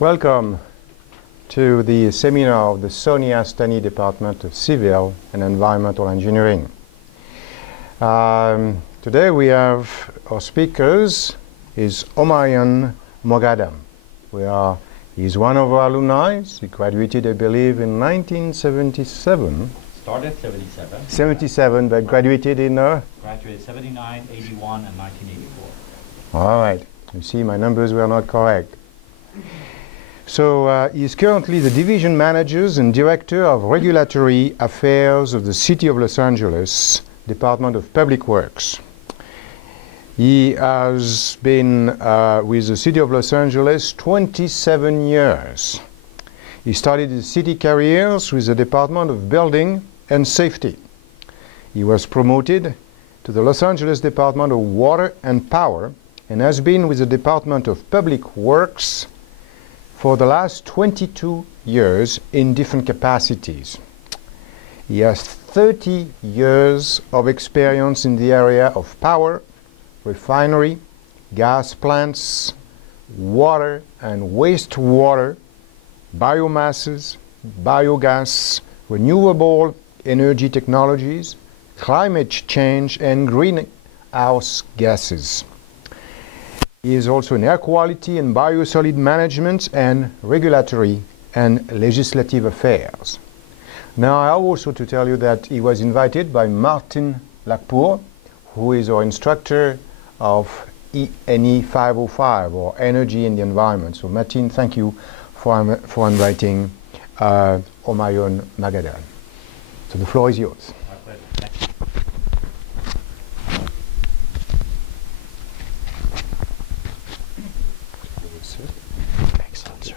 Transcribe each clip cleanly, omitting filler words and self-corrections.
Welcome to the seminar of the Sony Astani Department of Civil and Environmental Engineering. Today we have our speakers is Homayoun Moghaddam. He's one of our alumni. He graduated, I believe, in 1977. Started 77. 77, but graduated in... Graduated 79, 81, and 1984. All right. You see, my numbers were not correct. So he is currently the Division Manager and Director of Regulatory Affairs of the City of Los Angeles, Department of Public Works. He has been with the City of Los Angeles 27 years. He started his city careers with the Department of Building and Safety. He was promoted to the Los Angeles Department of Water and Power and has been with the Department of Public Works for the last 22 years in different capacities. He has 30 years of experience in the area of power, refinery, gas plants, water and wastewater, biomasses, biogas, renewable energy technologies, climate change, and greenhouse gases. He is also in air quality and biosolid management and regulatory and legislative affairs. Now, I also to tell you that he was invited by Martin Lacpour, who is our instructor of ENE 505, or Energy in the Environment. So, Martin, thank you for inviting Homayoun Moghaddam. So the floor is yours. My pleasure. Thank you. Excellent, sir.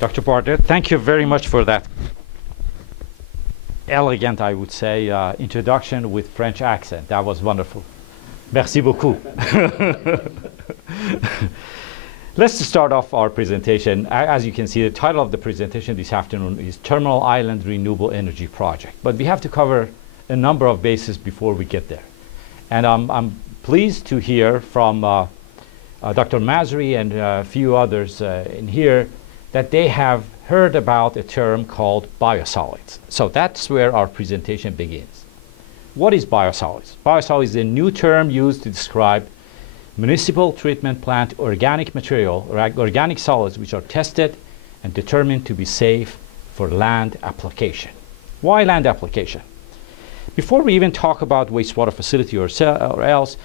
Dr. Bardet, thank you very much for that elegant, I would say, introduction with French accent. That was wonderful. Merci beaucoup. Let's start off our presentation. As you can see, the title of the presentation this afternoon is Terminal Island Renewable Energy Project. But we have to cover a number of bases before we get there. And I'm pleased to hear from Dr. Masri and a few others in here that they have heard about a term called biosolids. So that's where our presentation begins. What is biosolids? Biosolids is a new term used to describe municipal treatment plant organic material, or organic solids, which are tested and determined to be safe for land application. Why land application? Before we even talk about wastewater facility or else,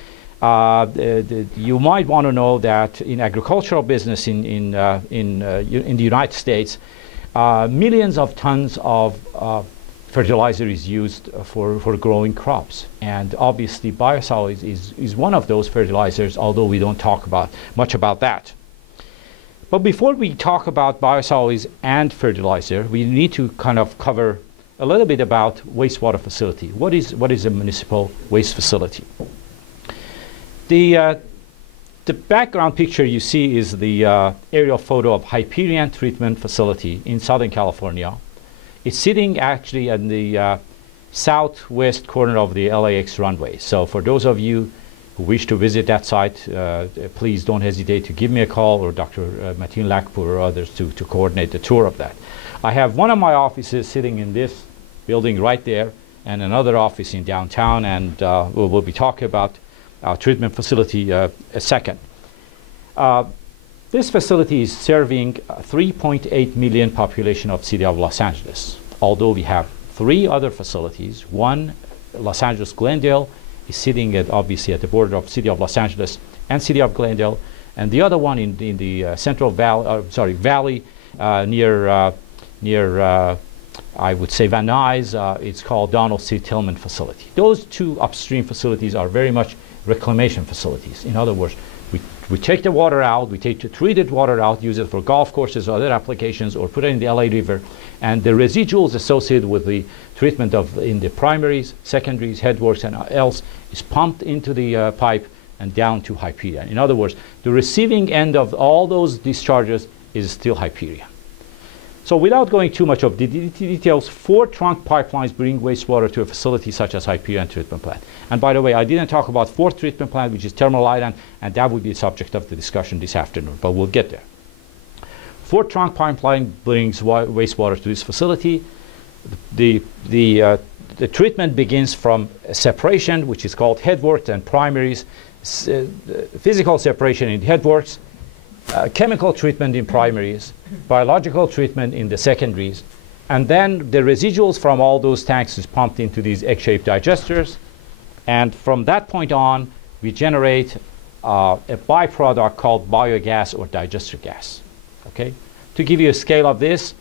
you might want to know that in agricultural business in the United States, millions of tons of fertilizer is used for growing crops, and obviously biosolids is one of those fertilizers, although we don't talk much about that. But before we talk about biosolids and fertilizer, we need to kind of cover a little bit about wastewater facility. What is a municipal waste facility? The background picture you see is the aerial photo of Hyperion Treatment Facility in Southern California. It's sitting actually in the southwest corner of the LAX runway. So for those of you who wish to visit that site, please don't hesitate to give me a call, or Dr. Martin Lacpour or others to coordinate the tour of that. I have one of my offices sitting in this building right there, and another office in downtown, and we'll be talking about our treatment facility a second. This facility is serving 3.8 million population of City of Los Angeles. Although we have 3 other facilities, one, Los Angeles Glendale, is sitting obviously at the border of City of Los Angeles and City of Glendale, and the other one in the Central Valley, near I would say Van Nuys. It's called Donald C. Tillman Facility. Those 2 upstream facilities are very much reclamation facilities. In other words, we take the water out, we take the treated water out, use it for golf courses or other applications, or put it in the LA River, and the residuals associated with the treatment in the primaries, secondaries, headworks, and else is pumped into the pipe and down to Hyperion. In other words, the receiving end of all those discharges is still Hyperion. So without going too much of the details, 4 trunk pipelines bring wastewater to a facility such as Hyperion treatment plant. And by the way, I didn't talk about 4th treatment plant, which is Terminal Island, and that would be the subject of the discussion this afternoon, but we'll get there. 4th trunk pipeline brings wastewater to this facility. The treatment begins from separation, which is called headworks and primaries, physical separation in headworks, chemical treatment in primaries, biological treatment in the secondaries, and then the residuals from all those tanks is pumped into these egg-shaped digesters, and from that point on we generate a byproduct called biogas or digester gas. Okay, to give you a scale of this,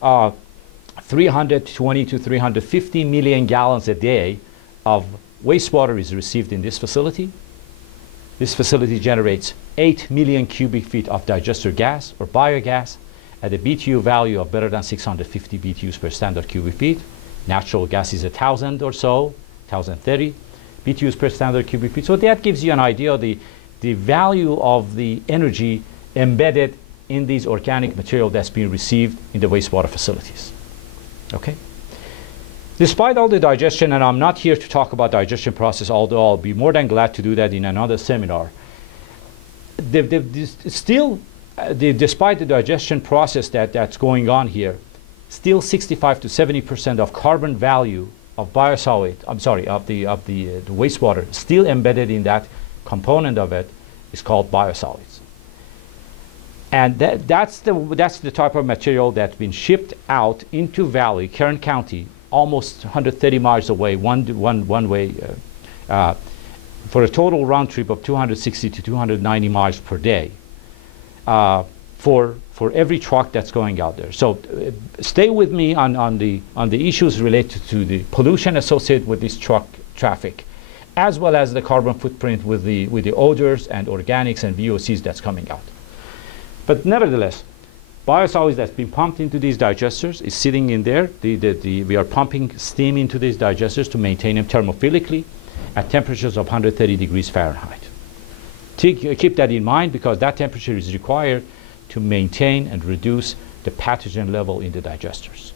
320 to 350 million gallons a day of wastewater is received in this facility. This facility generates 8 million cubic feet of digester gas or biogas at a BTU value of better than 650 BTUs per standard cubic feet. Natural gas is 1,000 or so, 1,030 BTUs per standard cubic feet. So that gives you an idea of the value of the energy embedded in these organic material that's being received in the wastewater facilities. Okay? Despite all the digestion, and I'm not here to talk about digestion process, although I'll be more than glad to do that in another seminar, despite the digestion process that's going on here, still 65 to 70% of carbon value of biosolids, of the wastewater still embedded in that component of it is called biosolids. And that's the type of material that's been shipped out into Valley, Kern County, almost 130 miles away, one way, for a total round trip of 260 to 290 miles per day for every truck that's going out there. So stay with me on the issues related to the pollution associated with this truck traffic, as well as the carbon footprint with the odors and organics and VOCs that's coming out. But nevertheless, biosolids that's been pumped into these digesters is sitting in there. We are pumping steam into these digesters to maintain them thermophilically at temperatures of 130 degrees Fahrenheit. Keep that in mind, because that temperature is required to maintain and reduce the pathogen level in the digesters.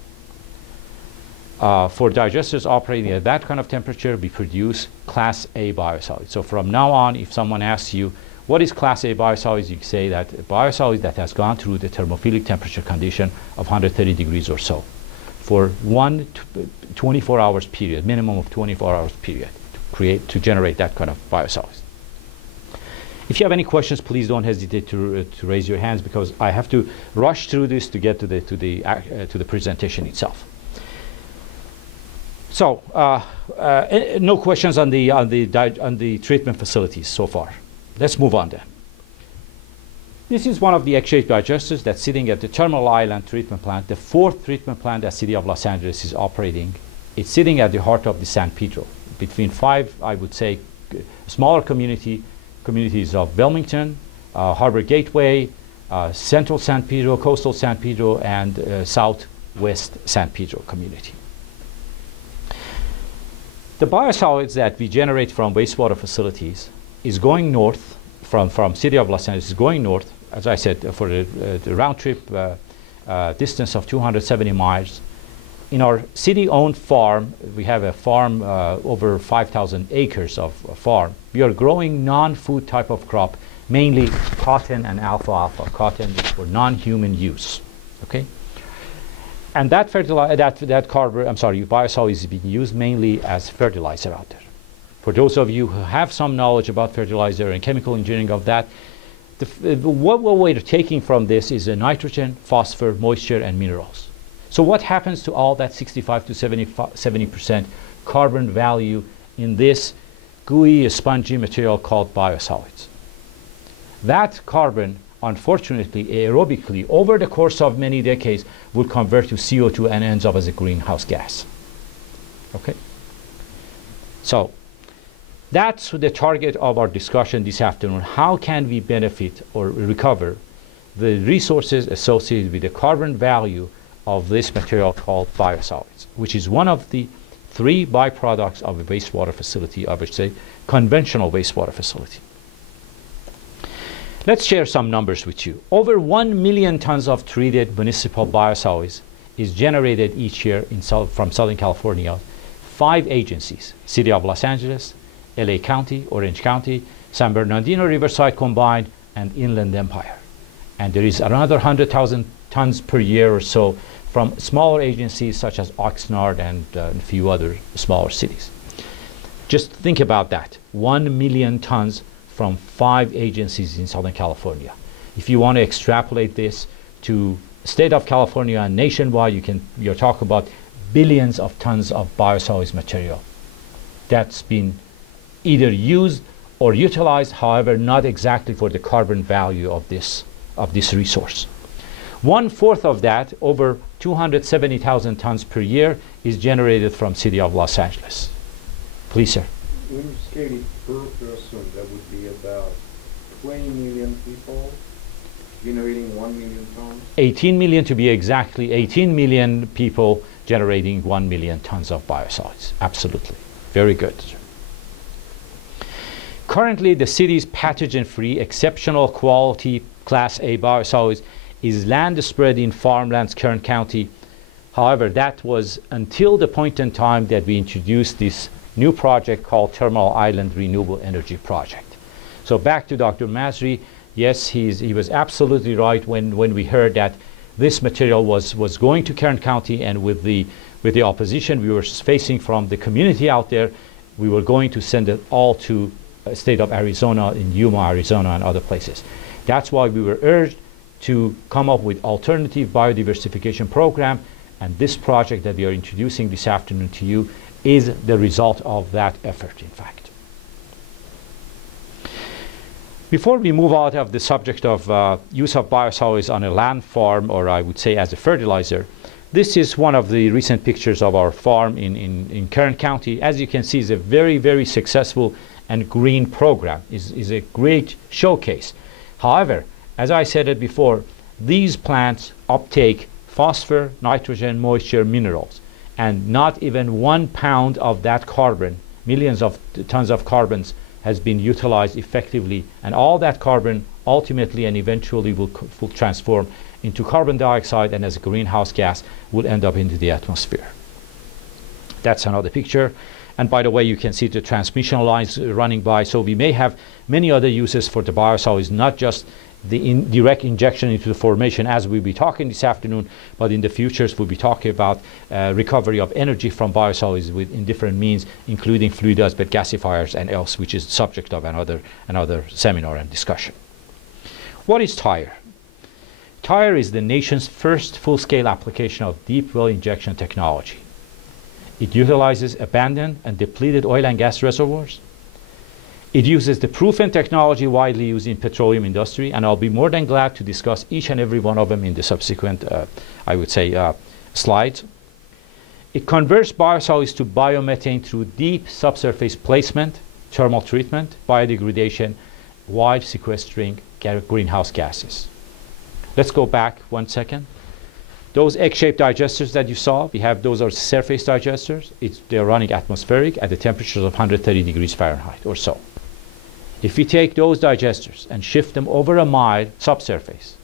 For digesters operating at that kind of temperature, we produce Class A biosolids. So from now on, if someone asks you, what is Class A biosolids? You can say that a biosolid that has gone through the thermophilic temperature condition of 130 degrees or so for 24 hours period, minimum of 24 hours period, to generate that kind of biosolids. If you have any questions, please don't hesitate to raise your hands, because I have to rush through this to get to the presentation itself. So no questions on the treatment facilities so far. Let's move on then. This is one of the egg-shaped digesters that's sitting at the Terminal Island treatment plant, the 4th treatment plant that City of Los Angeles is operating. It's sitting at the heart of the San Pedro, between 5, I would say, smaller communities of Wilmington, Harbor Gateway, Central San Pedro, Coastal San Pedro, and Southwest San Pedro community. The biosolids that we generate from wastewater facilities is going north from City of Los Angeles, is going north, as I said, for the round trip distance of 270 miles. In our city-owned farm, we have a farm over 5,000 acres of farm. We are growing non-food type of crop, mainly cotton and alfalfa. Cotton is for non-human use. Okay, and that biosolid is being used mainly as fertilizer out there. For those of you who have some knowledge about fertilizer and chemical engineering of that, what we're taking from this is a nitrogen, phosphor, moisture, and minerals. So what happens to all that 65 to 70% carbon value in this gooey, spongy material called biosolids? That carbon, unfortunately, aerobically, over the course of many decades, will convert to CO2 and ends up as a greenhouse gas. Okay? So that's the target of our discussion this afternoon. How can we benefit or recover the resources associated with the carbon value of this material called biosolids, which is one of the 3 byproducts of a wastewater facility, I would say, conventional wastewater facility. Let's share some numbers with you. Over 1 million tons of treated municipal biosolids is generated each year from Southern California. 5 agencies: City of Los Angeles, LA County, Orange County, San Bernardino, Riverside combined, and Inland Empire. And there is another 100,000 tons per year or so from smaller agencies such as Oxnard and a few other smaller cities. Just think about that. 1 million tons from 5 agencies in Southern California. If you want to extrapolate this to state of California and nationwide, you're talking about billions of tons of biosolids material that's been either used or utilized, however, not exactly for the carbon value of this resource. 1/4 of that, over 270,000 tons per year, is generated from City of Los Angeles. Please, sir. When you scale it per person, that would be about 20 million people generating 1 million tons? 18 million to be exactly, 18 million people generating 1 million tons of biosolids. Absolutely. Very good. Currently, the city's pathogen-free, exceptional quality Class A biosolids is land spread in farmlands, Kern County. However, that was until the point in time that we introduced this new project called Terminal Island Renewable Energy Project. So back to Dr. Masri, yes, he was absolutely right when we heard that this material was going to Kern County, and with the opposition we were facing from the community out there, we were going to send it all to state of Arizona, in Yuma, Arizona, and other places. That's why we were urged to come up with alternative biodiversification program, and this project that we are introducing this afternoon to you is the result of that effort, in fact. Before we move out of the subject of use of biosolids on a land farm, or I would say as a fertilizer, this is one of the recent pictures of our farm in Kern County. As you can see, it's a very, very successful and green program. Is a great showcase. However, as I said it before, these plants uptake phosphor, nitrogen, moisture, minerals, and not even 1 pound of that carbon, millions of tons of carbons, has been utilized effectively, and all that carbon ultimately and eventually will transform into carbon dioxide, and as a greenhouse gas will end up into the atmosphere. That's another picture. And by the way, you can see the transmission lines running by, so we may have many other uses for the biosolids, not just the direct injection into the formation as we'll be talking this afternoon, but in the futures we'll be talking about recovery of energy from biosolids in different means, including fluidized bed gasifiers and else, which is the subject of another seminar and discussion. What is T.I.R.E? T.I.R.E is the nation's first full-scale application of deep well injection technology. It utilizes abandoned and depleted oil and gas reservoirs. It uses the proven technology widely used in petroleum industry, and I'll be more than glad to discuss each and every one of them in the subsequent, I would say, slides. It converts biosolids to biomethane through deep subsurface placement, thermal treatment, biodegradation, while sequestering greenhouse gases. Let's go back 1 second. Those egg-shaped digesters that you saw, those are surface digesters. They're running atmospheric at the temperatures of 130 degrees Fahrenheit or so. If we take those digesters and shift them over a mile subsurface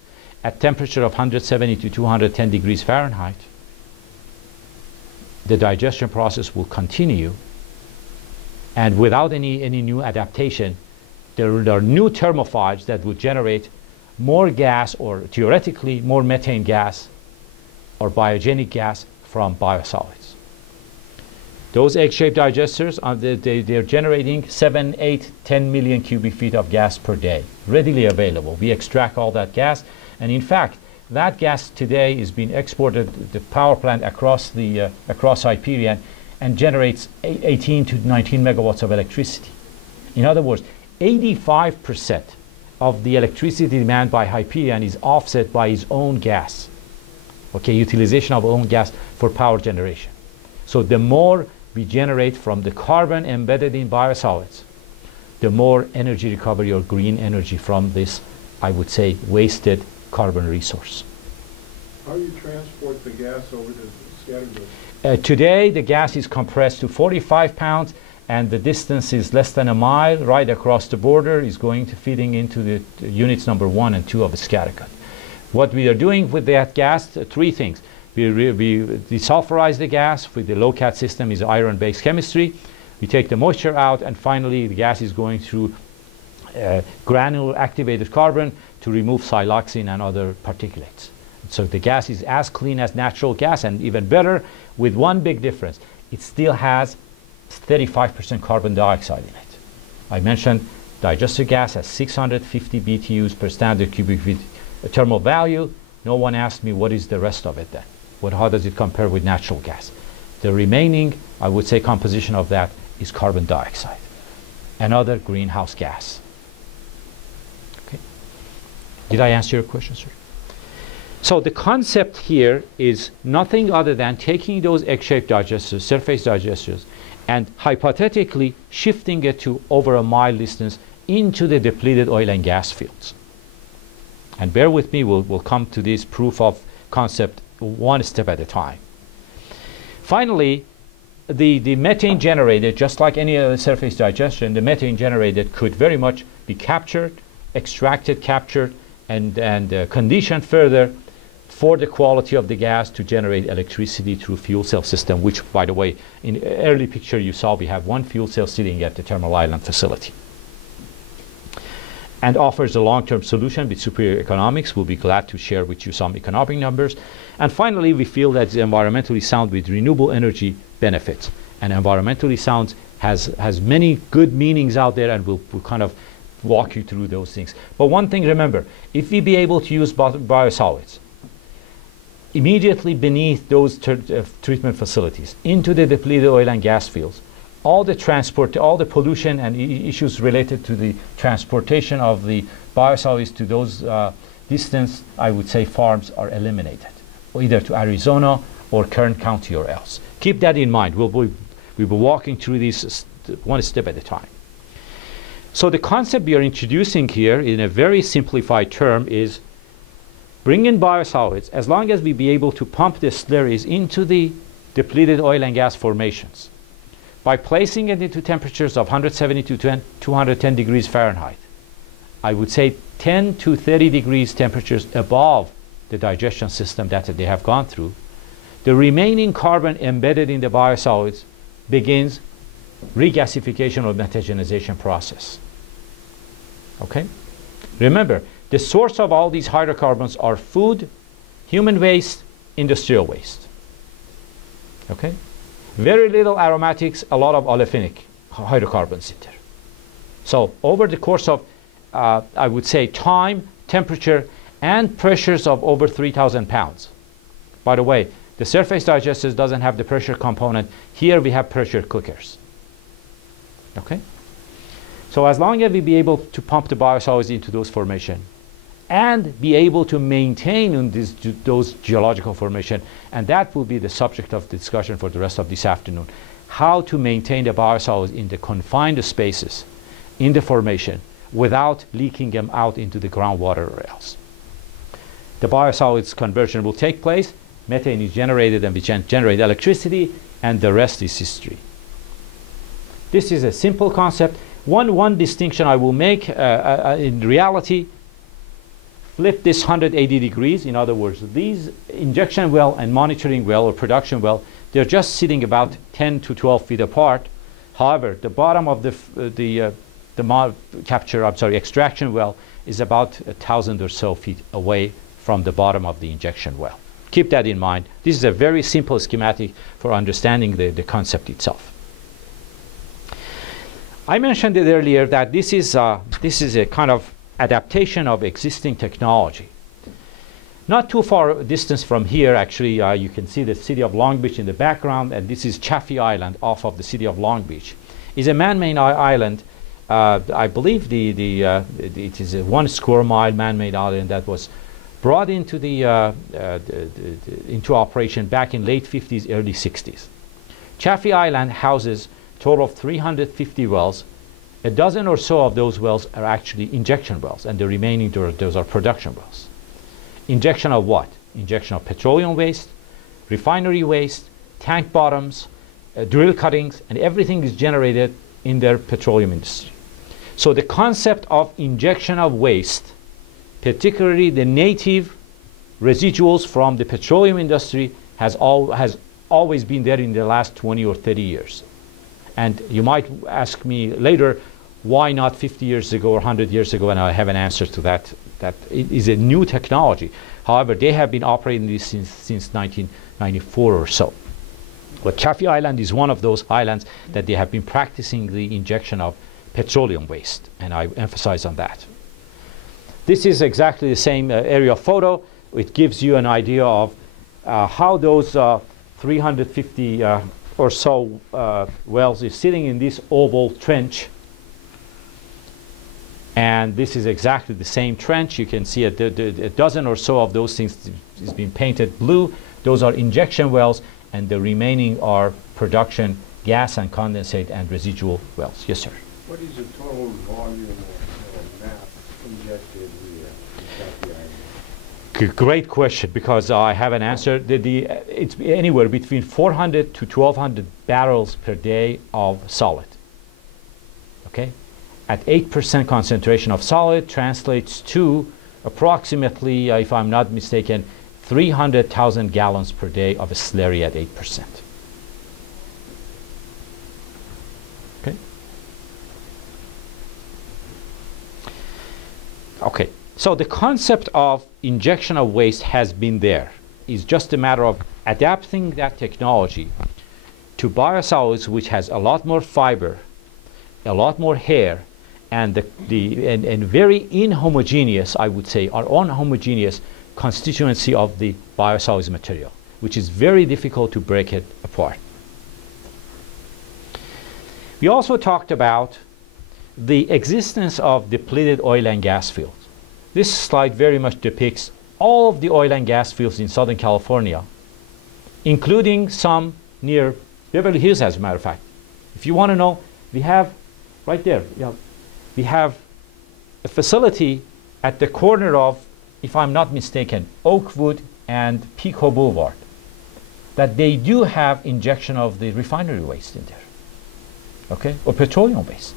at temperature of 170 to 210 degrees Fahrenheit, the digestion process will continue, and without any new adaptation, there are new thermophiles that will generate more gas, or theoretically more methane gas or biogenic gas from biosolids. Those egg-shaped digesters, they're generating 7, 8, 10 million cubic feet of gas per day, readily available. We extract all that gas, and in fact, that gas today is being exported the power plant across Hyperion and generates 18 to 19 megawatts of electricity. In other words, 85% of the electricity demand by Hyperion is offset by its own gas. Okay, utilization of own gas for power generation. So the more we generate from the carbon embedded in biosolids, the more energy recovery or green energy from this, I would say, wasted carbon resource. How do you transport the gas over to scattered? Today, the gas is compressed to 45 pounds and the distance is less than a mile right across the border, is going to feeding into the units number 1 and 2 of Scattercut. What we are doing with that gas, three things. We desulfurize the gas with the low-cat system, is iron-based chemistry. We take the moisture out, and finally the gas is going through granular activated carbon to remove siloxane and other particulates. So the gas is as clean as natural gas, and even better, with one big difference. It still has 35% carbon dioxide in it. I mentioned digester gas has 650 BTUs per standard cubic feet thermal value. No one asked me what is the rest of it then. How does it compare with natural gas? The remaining, I would say, composition of that is carbon dioxide, another greenhouse gas. Okay. Did I answer your question, sir? So the concept here is nothing other than taking those egg-shaped digesters, surface digesters, and hypothetically shifting it to over a mile distance into the depleted oil and gas fields. And bear with me, we'll come to this proof of concept one step at a time. Finally, the methane generated, just like any other surface digestion, the methane generated could very much be captured, extracted, captured, and conditioned further for the quality of the gas to generate electricity through fuel cell system, which, by the way, in the early picture you saw, we have one fuel cell sitting at the Terminal Island facility. And offers a long-term solution with superior economics. We'll be glad to share with you some economic numbers. And finally, we feel that it's environmentally sound with renewable energy benefits. And environmentally sound has many good meanings out there, and we'll kind of walk you through those things. But one thing, remember, if we be able to use biosolids immediately beneath those treatment facilities into the depleted oil and gas fields, all the transport, all the pollution and issues related to the transportation of the biosolids to those distant, I would say, farms are eliminated, either to Arizona or Kern County or else. Keep that in mind. We'll be walking through these one step at a time. So the concept we are introducing here in a very simplified term is bring in biosolids as long as we be able to pump the slurries into the depleted oil and gas formations. By placing it into temperatures of 170 to 210 degrees Fahrenheit, I would say 10 to 30 degrees temperatures above the digestion system that they have gone through, the remaining carbon embedded in the biosolids begins regasification or metagenization process. Okay? Remember, the source of all these hydrocarbons are food, human waste, industrial waste. Okay? Very little aromatics, a lot of olefinic hydrocarbons in there. So over the course of, I would say, time, temperature, and pressures of over 3,000 pounds. By the way, the surface digesters doesn't have the pressure component. Here we have pressure cookers. Okay? So as long as we be able to pump the biosolids into those formations and be able to maintain in those geological formations, and that will be the subject of discussion for the rest of this afternoon, how to maintain the biosolids in the confined spaces in the formation without leaking them out into the groundwater or else. The biosolids conversion will take place, methane is generated, and we generate electricity, and the rest is history. This is a simple concept. One distinction I will make in reality, flip this 180 degrees. In other words, these injection well and monitoring well or production well, they're just sitting about 10 to 12 feet apart. However, the bottom of the extraction well is about 1,000 or so feet away from the bottom of the injection well. Keep that in mind. This is a very simple schematic for understanding the concept itself. I mentioned it earlier that this is a kind of adaptation of existing technology. Not too far distance from here, actually, you can see the city of Long Beach in the background, and this is Chafee Island off of the city of Long Beach. It's a man-made island. I believe it is a 1 square mile man-made island that was brought into into operation back in late 50s, early 60s. Chafee Island houses a total of 350 wells. A dozen or so of those wells are actually injection wells, and the remaining those are production wells. Injection of what? Injection of petroleum waste, refinery waste, tank bottoms, drill cuttings, and everything is generated in their petroleum industry. So the concept of injection of waste, particularly the native residuals from the petroleum industry, has always been there in the last 20 or 30 years. And you might ask me later, why not 50 years ago or 100 years ago? And I have an answer to that. That it is a new technology. However, they have been operating this since 1994 or so. But Chafee Island is one of those islands that they have been practicing the injection of petroleum waste, and I emphasize on that. This is exactly the same area photo. It gives you an idea of how those 350 or so wells is sitting in this oval trench. And this is exactly the same trench. You can see a dozen or so of those things is being painted blue. Those are injection wells, and the remaining are production gas and condensate and residual wells. Yes, sir. What is the total volume of mass injected here in Chafee Island? Great question, because I have an answer. It's anywhere between 400 to 1,200 barrels per day of solid. Okay? At 8% concentration of solid translates to approximately, if I'm not mistaken, 300,000 gallons per day of a slurry at 8%. Okay? Okay, so the concept of injection of waste has been there. It's just a matter of adapting that technology to biosolids, which has a lot more fiber, a lot more hair, and very inhomogeneous, I would say, or unhomogeneous constituency of the biosolids material, which is very difficult to break it apart. We also talked about the existence of depleted oil and gas fields. This slide very much depicts all of the oil and gas fields in Southern California, including some near Beverly Hills, as a matter of fact. If you want to know, we have right there, we have a facility at the corner of, if I'm not mistaken, Oakwood and Pico Boulevard, that they do have injection of the refinery waste in there, okay, or petroleum waste.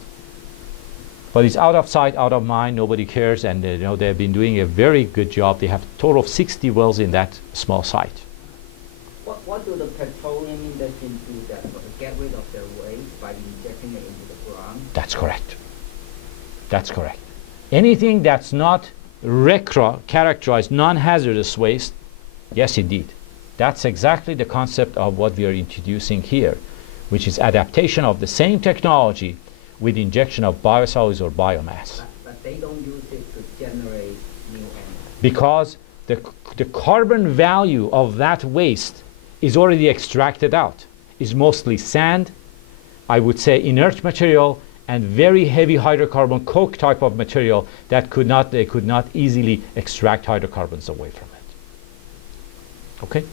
But it's out of sight, out of mind, nobody cares, and you know, they've been doing a very good job. They have a total of 60 wells in that small site. What do the petroleum industry do that to get rid of their waste by injecting it into the ground? That's correct. That's correct. Anything that's not characterized non-hazardous waste, yes indeed. That's exactly the concept of what we are introducing here, which is adaptation of the same technology with injection of biosolids or biomass. But they don't use it to generate new energy. Because the carbon value of that waste is already extracted out. It's mostly sand, I would say inert material, and very heavy hydrocarbon coke type of material that they could not easily extract hydrocarbons away from it. Okay?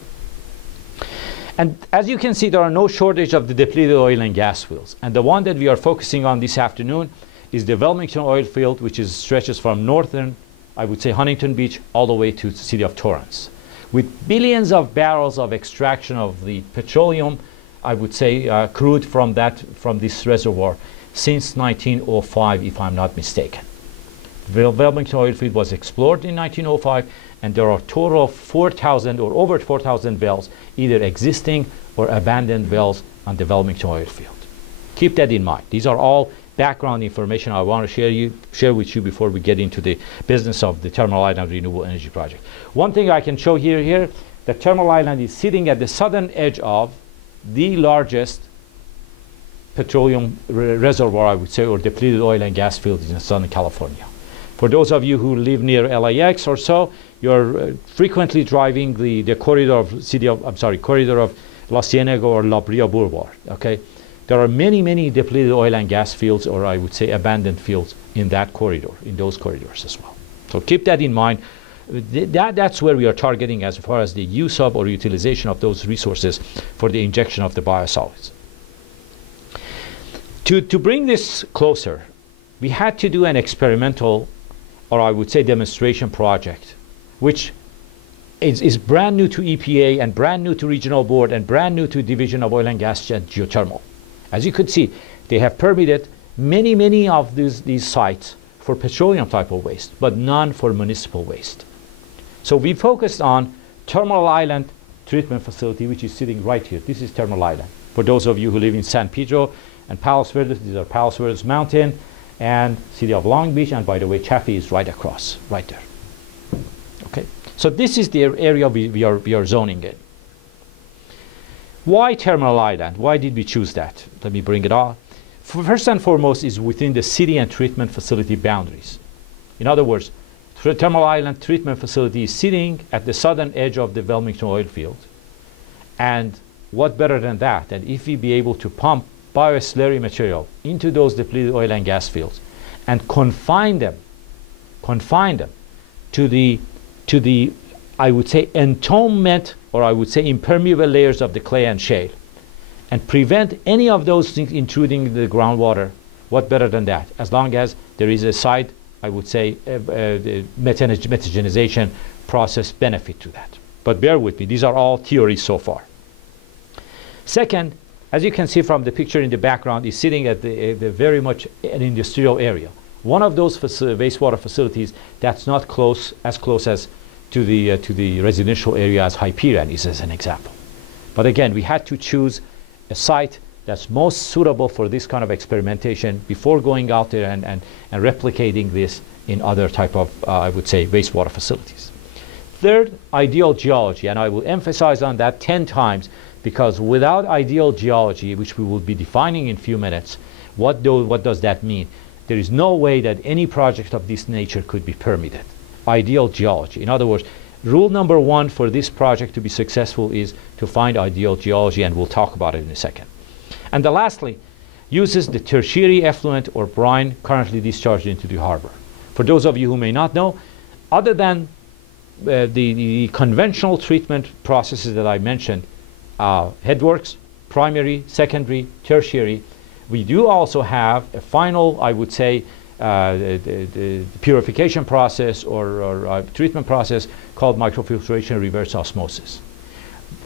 And as you can see, there are no shortage of the depleted oil and gas fields. And the one that we are focusing on this afternoon is the Wilmington oil field, which stretches from northern, I would say, Huntington Beach all the way to the city of Torrance, with billions of barrels of extraction of the petroleum, I would say, crude from this reservoir since 1905, if I'm not mistaken. The Wilmington oil field was explored in 1905, and there are a total of 4,000 or over 4,000 wells, either existing or abandoned wells on the Wilmington oil field. Keep that in mind. These are all background information I want to share with you before we get into the business of the Terminal Island Renewable Energy Project. One thing I can show here, the Terminal Island is sitting at the southern edge of the largest petroleum reservoir, I would say, or depleted oil and gas fields in Southern California. For those of you who live near LAX or so, you're frequently driving the corridor of La Cienega or La Brea Boulevard. Okay, there are many depleted oil and gas fields, or I would say abandoned fields, in that corridor, in those corridors as well. So keep that in mind. That's where we are targeting as far as the use of or utilization of those resources for the injection of the biosolids. To bring this closer, we had to do an experimental, or I would say demonstration project, which is brand new to EPA and brand new to Regional Board and brand new to Division of Oil and Gas and Geothermal. As you could see, They have permitted many of these sites for petroleum type of waste, but none for municipal waste. So we focused on Terminal Island treatment facility, which is sitting right here. This is Terminal Island. For those of you who live in San Pedro and Palos Verdes, these are Palos Verdes Mountain and city of Long Beach, and by the way, Chafee is right across, right there. Okay, so this is the area we are zoning in. Why Terminal Island? Why did we choose that? Let me bring it on. First and foremost is within the city and treatment facility boundaries. In other words, Terminal Island treatment facility is sitting at the southern edge of the Wilmington oil field. And what better than that? And if we be able to pump bioslurry material into those depleted oil and gas fields and confine them to the I would say entombment, or I would say impermeable layers of the clay and shale, and prevent any of those things intruding into the groundwater, what better than that? As long as there is a side, I would say, metagenization process benefit to that. But bear with me, these are all theories so far. Second, as you can see from the picture in the background, is sitting at the very much an industrial area. One of those wastewater facilities that's not as close as to the residential area as Hyperion is, as an example. But again, we had to choose a site that's most suitable for this kind of experimentation before going out there and replicating this in other type of, I would say, wastewater facilities. Third, ideal geology, and I will emphasize on that 10 times, because without ideal geology, which we will be defining in a few minutes, what does that mean? There is no way that any project of this nature could be permitted. Ideal geology. In other words, rule number one for this project to be successful is to find ideal geology, and we'll talk about it in a second. And lastly, uses the tertiary effluent or brine currently discharged into the harbor. For those of you who may not know, other than the conventional treatment processes that I mentioned, headworks, primary, secondary, tertiary, we do also have a final, I would say, the purification process or treatment process called microfiltration reverse osmosis.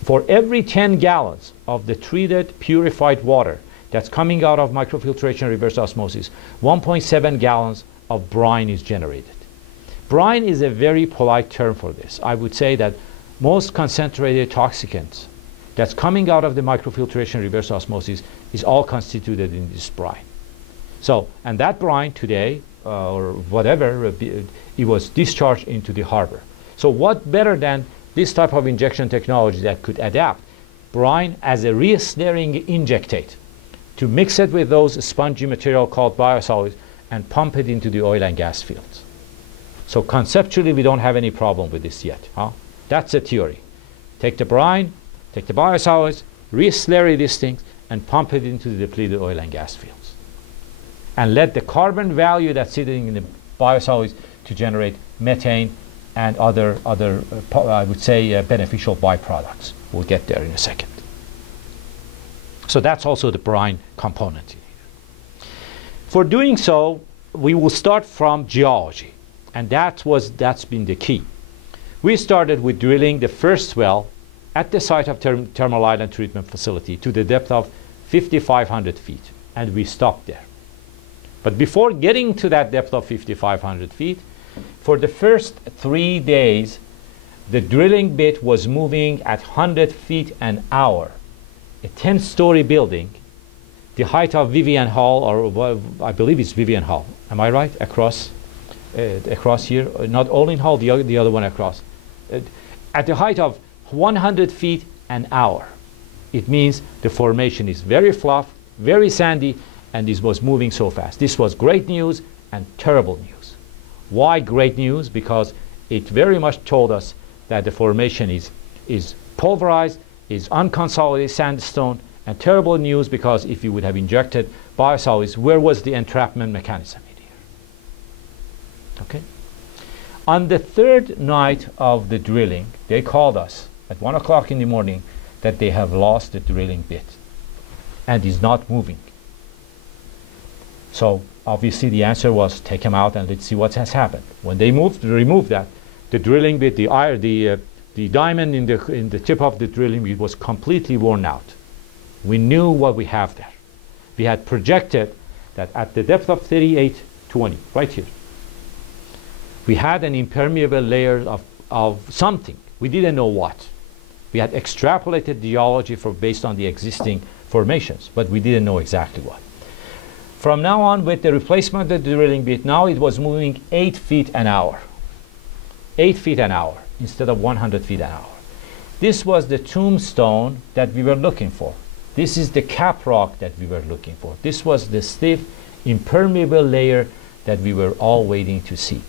For every 10 gallons of the treated purified water that's coming out of microfiltration reverse osmosis, 1.7 gallons of brine is generated. Brine is a very polite term for this. I would say that most concentrated toxicants that's coming out of the microfiltration reverse osmosis is all constituted in this brine. So, and that brine today, or whatever, it was discharged into the harbor. So what better than this type of injection technology that could adapt brine as a re-snaring injectate to mix it with those spongy material called biosolids and pump it into the oil and gas fields. So conceptually, we don't have any problem with this yet. That's a theory. Take the brine, take the biosolids, re-slurry these things, and pump it into the depleted oil and gas fields. And let the carbon value that's sitting in the biosolids to generate methane and other I would say, beneficial byproducts. We'll get there in a second. So that's also the brine component. For doing so, we will start from geology, and that's been the key. We started with drilling the first well at the site of Terminal Island Treatment Facility to the depth of 5,500 feet, and we stopped there. But before getting to that depth of 5,500 feet, for the first 3 days, the drilling bit was moving at 100 feet an hour. A 10-story building, the height of Vivian Hall, or I believe it's Vivian Hall. Am I right? Across here, not Olin Hall, the other one across. At the height of 100 feet an hour. It means the formation is very fluff, very sandy, and this was moving so fast. This was great news and terrible news. Why great news? Because it very much told us that the formation is pulverized, is unconsolidated sandstone, and terrible news because if you would have injected biosolids, where was the entrapment mechanism in here? Okay. On the third night of the drilling, they called us at 1 o'clock in the morning that they have lost the drilling bit and is not moving. So obviously the answer was take them out and let's see what has happened. When they removed that, the drilling bit, the diamond in the tip of the drilling bit was completely worn out. We knew what we have there. we had projected that at the depth of 3820, right here, we had an impermeable layer of something. We didn't know what. We had extrapolated the geology based on the existing formations, but we didn't know exactly what. From now on, with the replacement of the drilling bit, now it was moving 8 feet an hour. 8 feet an hour instead of 100 feet an hour. This was the tombstone that we were looking for. This is the cap rock that we were looking for. This was the stiff, impermeable layer that we were all waiting to see.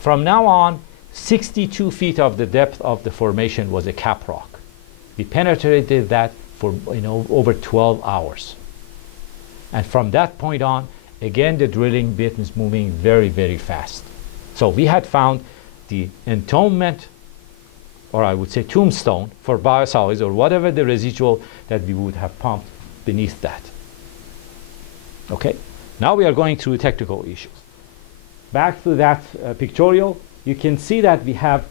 From now on, 62 feet of the depth of the formation was a cap rock. We penetrated that for over 12 hours. And from that point on, again, the drilling bit is moving very, very fast. So we had found the entombment, or I would say tombstone, for biosolids, or whatever the residual that we would have pumped beneath that. Okay, now we are going through technical issues. Back to that pictorial, you can see that we have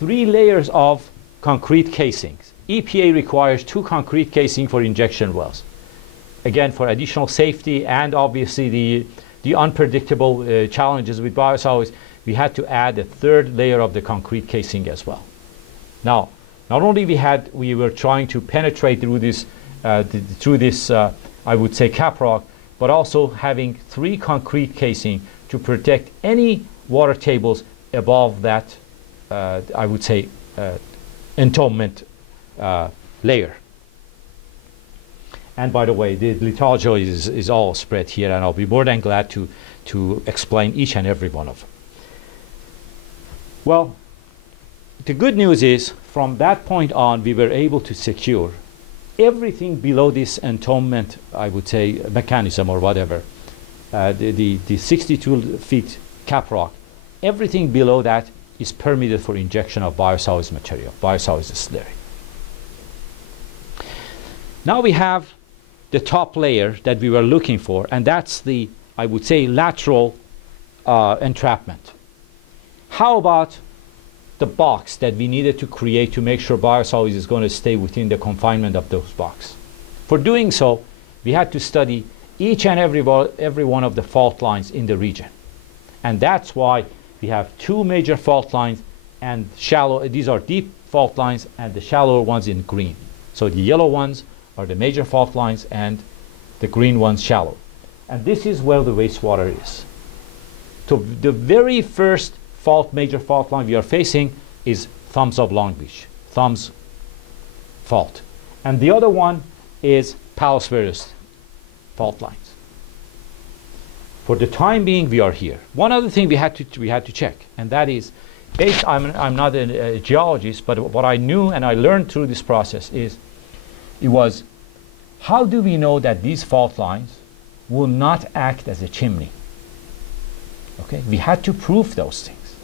3 layers of concrete casings. EPA requires 2 concrete casing for injection wells. Again, for additional safety and obviously the unpredictable challenges with biosolids, we had to add a 3rd layer of the concrete casing as well. Now, not only we were trying to penetrate through this, I would say, cap rock, but also having 3 concrete casing to protect any water tables above that, I would say, entombment layer. And by the way, the literature is all spread here, and I'll be more than glad to explain each and every one of them. Well, the good news is, from that point on, we were able to secure everything below this entombment, I would say, mechanism or whatever, the 62 feet cap rock. Everything below that is permitted for injection of biosolids material, biosolids slurry. Now we have the top layer that we were looking for, and that's the, I would say, lateral entrapment. How about the box that we needed to create to make sure biosolids is going to stay within the confinement of those boxes? For doing so, we had to study each and every one of the fault lines in the region. And that's why we have 2 major fault lines and shallow, these are deep fault lines, and the shallower ones in green. So the yellow ones are the major fault lines and the green ones shallow. And this is where the wastewater is. So the very first major fault line we are facing is Thumbs of Long Beach, Thumbs fault. And the other one is Palos Verdes fault lines. For the time being, we are here. One other thing we had to check, and that is, I'm not a geologist, but what I knew and I learned through this process was how do we know that these fault lines will not act as a chimney? Okay, we had to prove those things,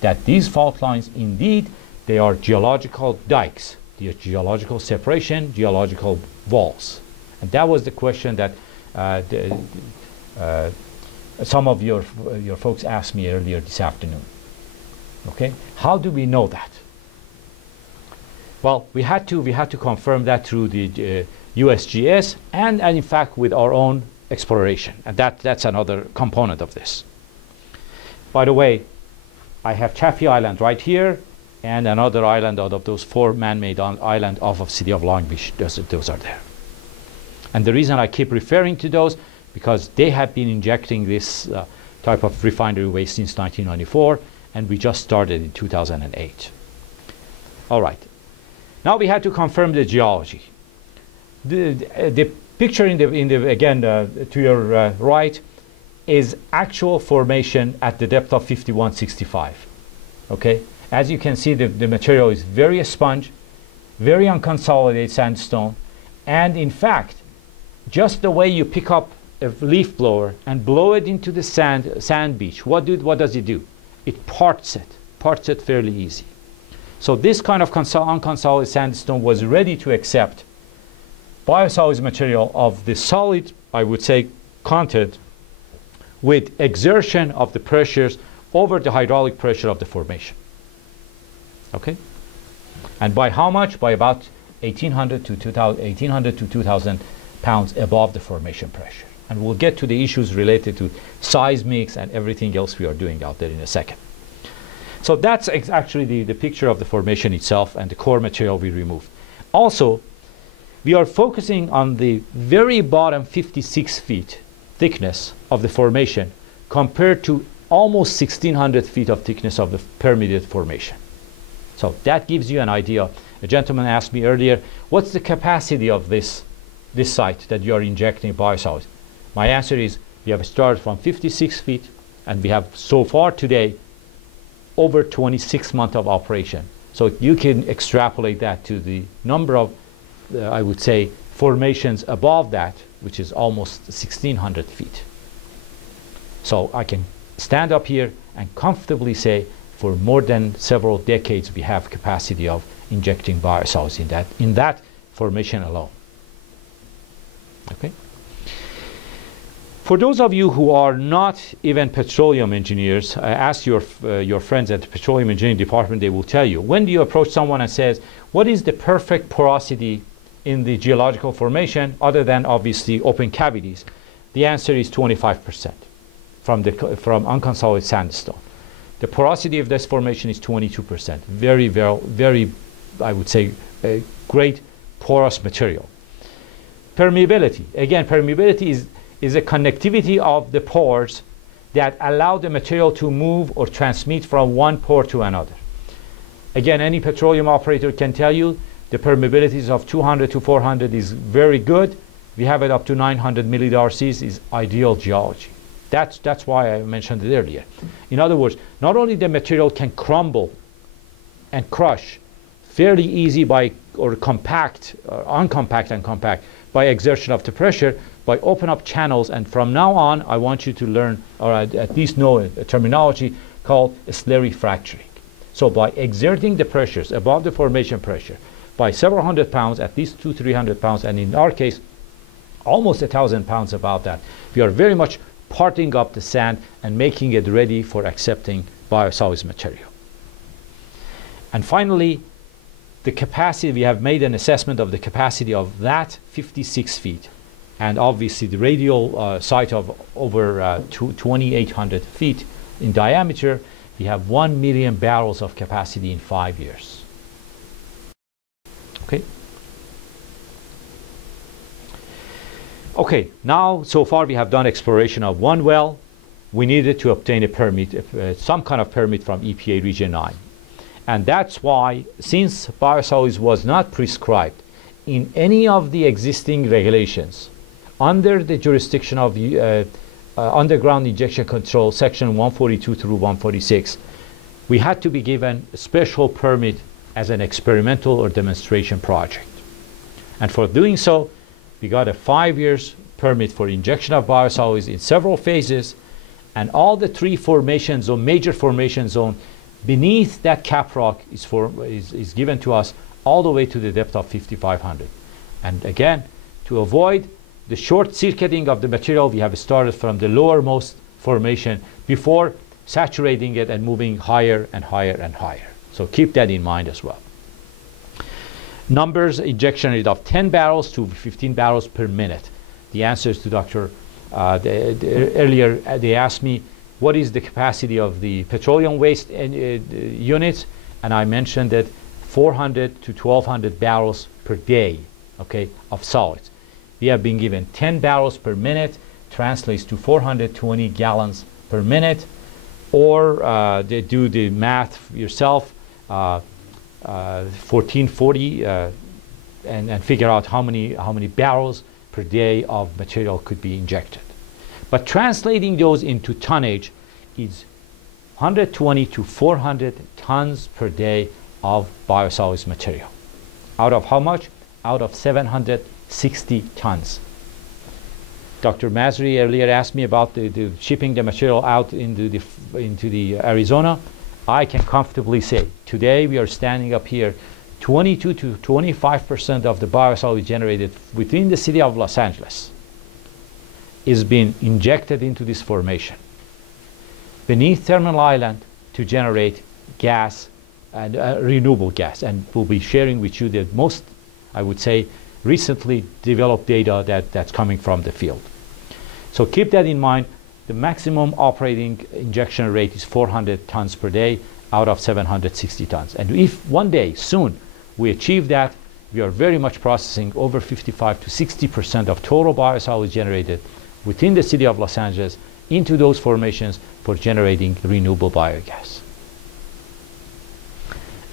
that these fault lines, indeed, they are geological dikes, they are geological separation, geological walls. And that was the question that some of your folks asked me earlier this afternoon. Okay, how do we know that? Well, we had to confirm that through the USGS and in fact with our own exploration, and that's another component of this. By the way, I have Chafee Island right here, and another island out of those 4 man-made islands off of City of Long Beach. Those are there. And the reason I keep referring to those, because they have been injecting this type of refinery waste since 1994, and we just started in 2008. All right. Now we had to confirm the geology. The picture again to your right is actual formation at the depth of 5165. Okay, as you can see, the material is very sponge, very unconsolidated sandstone, and in fact, just the way you pick up a leaf blower and blow it into the sand beach, what does it do? It parts it fairly easy. So this kind of unconsolidated sandstone was ready to accept biosolids material of the solid, I would say, content, with exertion of the pressures over the hydraulic pressure of the formation. Okay? And by how much? By about 1800 to 2000 pounds above the formation pressure. And we'll get to the issues related to seismics and everything else we are doing out there in a second. So that's actually the picture of the formation itself and the core material we removed. Also, we are focusing on the very bottom 56 feet thickness of the formation compared to almost 1,600 feet of thickness of the permitted formation. So that gives you an idea. A gentleman asked me earlier, what's the capacity of this site that you are injecting biosolids? My answer is, we have started from 56 feet, and we have so far today over 26 months of operation. So you can extrapolate that to the number of, I would say, formations above that, which is almost 1,600 feet. So I can stand up here and comfortably say, for more than several decades, we have capacity of injecting biosolids in that formation alone. Okay. For those of you who are not even petroleum engineers, ask your friends at the petroleum engineering department. They will tell you, when do you approach someone and says, what is the perfect porosity in the geological formation, other than obviously open cavities? The answer is 25% from unconsolidated sandstone. The porosity of this formation is 22%. Very, very, very, I would say, a great porous material. Permeability. Again, permeability is a connectivity of the pores that allow the material to move or transmit from one pore to another. Again, any petroleum operator can tell you the permeabilities of 200 to 400 is very good. We have it up to 900 millidarcies is ideal geology. That's why I mentioned it earlier. In other words, not only the material can crumble and crush fairly easy or compact, or uncompact and compact by exertion of the pressure, by open up channels. And from now on, I want you to learn, or at least know a terminology called slurry fracturing. So by exerting the pressures above the formation pressure by several hundred pounds, at least 200-300 pounds, and in our case, almost 1,000 pounds about that, we are very much parting up the sand and making it ready for accepting biosolids material. And finally, the capacity, we have made an assessment of the capacity of that 56 feet, and obviously the radial site of over 2,800 feet in diameter. We have 1 million barrels of capacity in 5 years. Okay. Okay, now so far we have done exploration of one well. We needed to obtain a permit, some kind of permit from EPA Region 9. And that's why, since biosolids was not prescribed in any of the existing regulations under the jurisdiction of underground injection control, section 142 through 146, we had to be given a special permit as an experimental or demonstration project. And for doing so, we got a 5 years permit for injection of biosolids in several phases, and all the three formation zone, major formation zone beneath that cap rock is given to us all the way to the depth of 5,500. And again, to avoid the short circuiting of the material, we have started from the lowermost formation before saturating it and moving higher and higher and higher. So keep that in mind as well. Numbers, injection rate of 10 barrels to 15 barrels per minute. The answers to Dr. Earlier, they asked me, what is the capacity of the petroleum waste units? And I mentioned that 400 to 1,200 barrels per day, okay, of solids. We have been given 10 barrels per minute, translates to 420 gallons per minute, or they do the math yourself, 1440, and figure out how many barrels per day of material could be injected. But translating those into tonnage is 120 to 400 tons per day of biosolids material. Out of how much? Out of 760 tons. Dr. Masri earlier asked me about the shipping the material out into the Arizona. I can comfortably say today we are standing up here, 22 to 25% of the biosolids generated within the city of Los Angeles is being injected into this formation beneath Terminal Island to generate gas and renewable gas. And we'll be sharing with you the most, I would say, recently developed data that's coming from the field. So keep that in mind. The maximum operating injection rate is 400 tons per day out of 760 tons. And if one day, soon, we achieve that, we are very much processing over 55 to 60% of total biosolids generated within the city of Los Angeles into those formations for generating renewable biogas.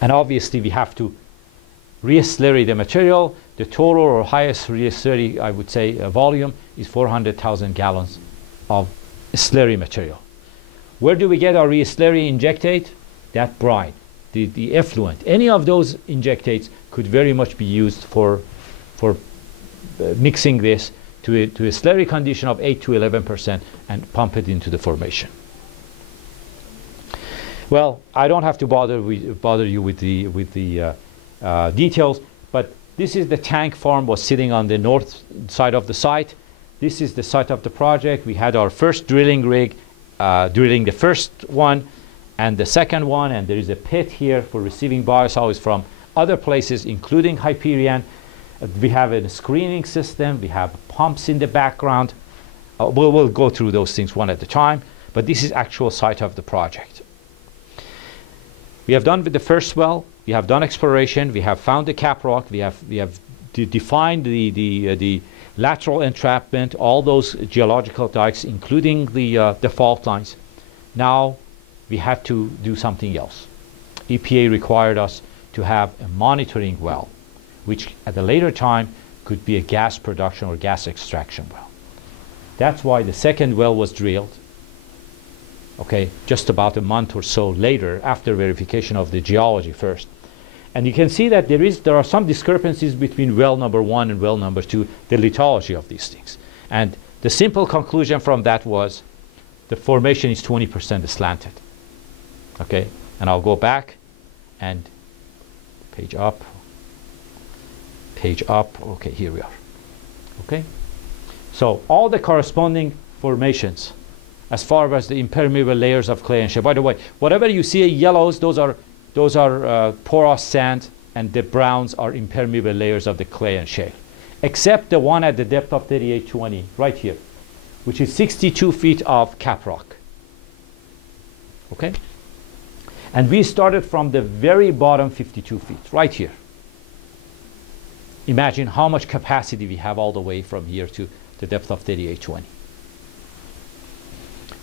And obviously we have to re-slurry the material. The total or highest re-slurry, I would say, volume is 400,000 gallons of slurry material. Where do we get our re-slurry injectate? That brine, the effluent. Any of those injectates could very much be used for mixing this to a slurry condition of 8 to 11% and pump it into the formation. Well, I don't have to bother you with the details, but this is the tank farm was sitting on the north side of the site. This is the site of the project. We had our first drilling rig drilling the first one and the second one, and there is a pit here for receiving biosolids from other places, including Hyperion. We have a screening system. We have pumps in the background. We'll go through those things one at a time, but this is actual site of the project. We have done with the first well. We have done exploration. We have found the cap rock. We have defined the lateral entrapment, all those geological dikes, including the fault lines. Now we had to do something else. EPA required us to have a monitoring well, which at a later time could be a gas production or gas extraction well. That's why the second well was drilled, okay, just about a month or so later after verification of the geology first. And you can see that there are some discrepancies between well number 1 and well number 2, the lithology of these things. And the simple conclusion from that was the formation is 20% slanted. Okay, and I'll go back and page up. Okay, here we are. Okay, so all the corresponding formations as far as the impermeable layers of clay and shale. By the way, whatever you see yellows, those are porous sand, and the browns are impermeable layers of the clay and shale, except the one at the depth of 3820 right here, which is 62 feet of cap rock. Okay, and we started from the very bottom 52 feet right here. Imagine how much capacity we have all the way from here to the depth of 3820.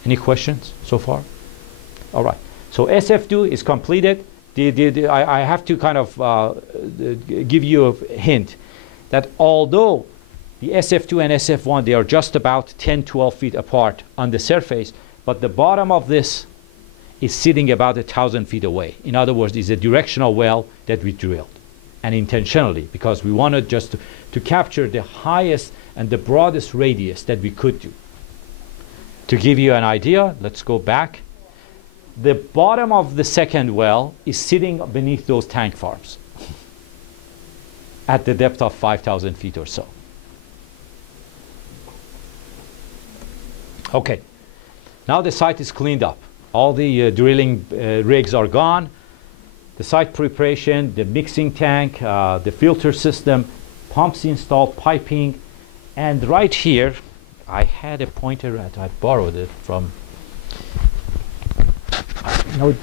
Any questions so far? All right, so SF2 is completed. I have to kind of give you a hint that although the SF2 and SF1, they are just about 10-12 feet apart on the surface, but the bottom of this is sitting about 1,000 feet away. In other words, it's a directional well that we drilled, and intentionally, because we wanted just to capture the highest and the broadest radius that we could do. To give you an idea, let's go back. The bottom of the second well is sitting beneath those tank farms at the depth of 5,000 feet or so. Okay, now the site is cleaned up. All the drilling rigs are gone. The site preparation, the mixing tank, the filter system, pumps installed, piping, and right here, I had a pointer at, I borrowed it from, no,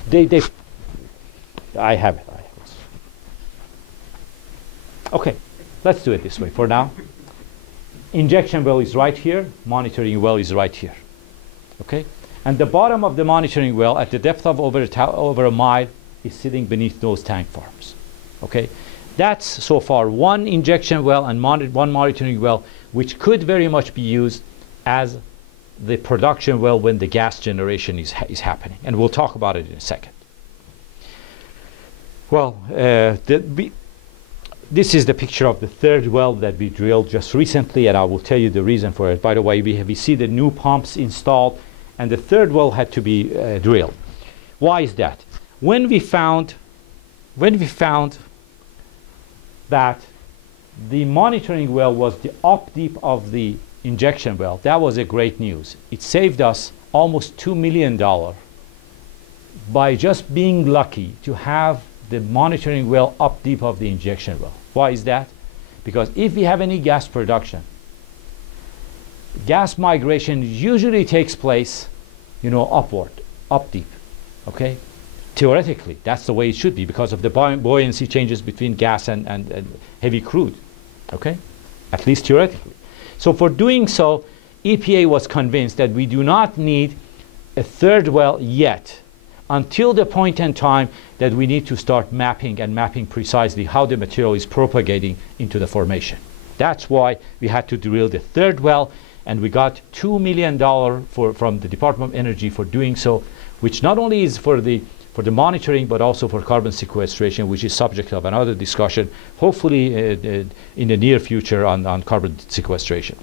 I have it. Okay, let's do it this way for now. Injection well is right here, monitoring well is right here. Okay, and the bottom of the monitoring well at the depth of over a mile is sitting beneath those tank farms. Okay, that's so far one injection well and one monitoring well, which could very much be used as the production well when the gas generation is happening, and we'll talk about it in a second. Well, this is the picture of the third well that we drilled just recently, and I will tell you the reason for it. By the way, we see the new pumps installed, and the third well had to be drilled. Why is that? When we found that the monitoring well was the up deep of the injection well, that was a great news. It saved us almost $2 million by just being lucky to have the monitoring well up deep of the injection well. Why is that? Because if we have any gas production, gas migration usually takes place, you know, upward, up deep, okay? Theoretically, that's the way it should be because of the buoyancy changes between gas and heavy crude, okay? At least theoretically. So for doing so, EPA was convinced that we do not need a third well yet until the point in time that we need to start mapping precisely how the material is propagating into the formation. That's why we had to drill the third well, and we got $2 million from the Department of Energy for doing so, which not only is for the monitoring, but also for carbon sequestration, which is subject of another discussion, hopefully in the near future on carbon sequestration.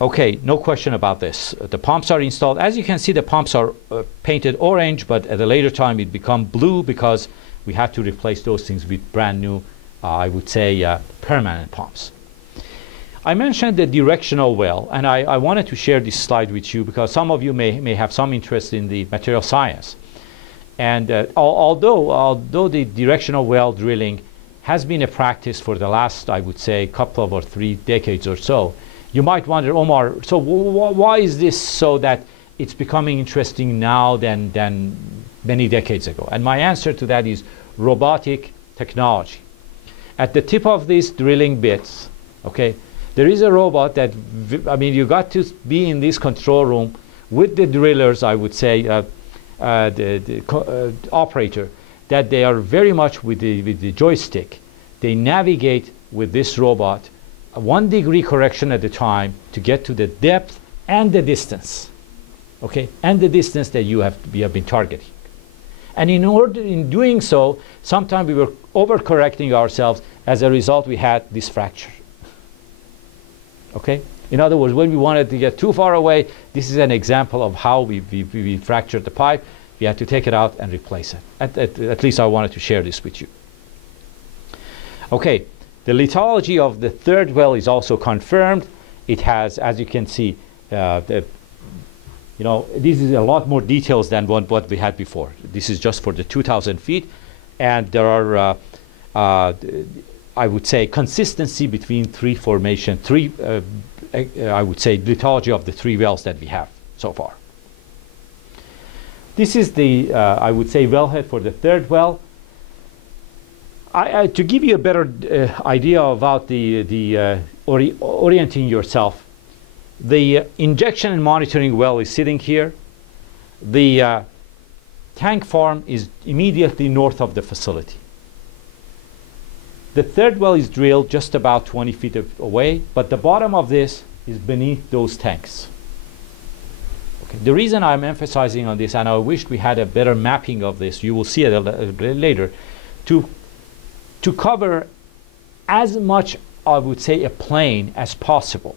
Okay, no question about this. The pumps are installed. As you can see, the pumps are painted orange, but at a later time it become blue because we had to replace those things with brand new, I would say, permanent pumps. I mentioned the directional well, and I wanted to share this slide with you because some of you may have some interest in the material science. And although the directional well drilling has been a practice for the last, I would say, couple of or 3 decades or so, you might wonder, Omar, so why is this so that it's becoming interesting now than many decades ago? And my answer to that is robotic technology. At the tip of these drilling bits, okay, there is a robot that, I mean, you got to be in this control room with the drillers, I would say, the operator, that they are very much with the joystick. They navigate with this robot 1 degree correction at a time to get to the depth and the distance, okay, and the distance that we have been targeting. And in doing so, sometimes we were overcorrecting ourselves. As a result, we had this fracture. Okay? In other words, when we wanted to get too far away, this is an example of how we fractured the pipe. We had to take it out and replace it. At least I wanted to share this with you. Okay, the lithology of the third well is also confirmed. It has, as you can see, this is a lot more details than what we had before. This is just for the 2,000 feet, and there are I would say consistency between I would say lithology of the 3 wells that we have so far. This is the, I would say, wellhead for the third well. To give you a better idea about orienting yourself, the injection and monitoring well is sitting here. The tank farm is immediately north of the facility. The third well is drilled just about 20 feet away, but the bottom of this is beneath those tanks. Okay. The reason I'm emphasizing on this, and I wish we had a better mapping of this, you will see it later, to cover as much, I would say, a plane as possible,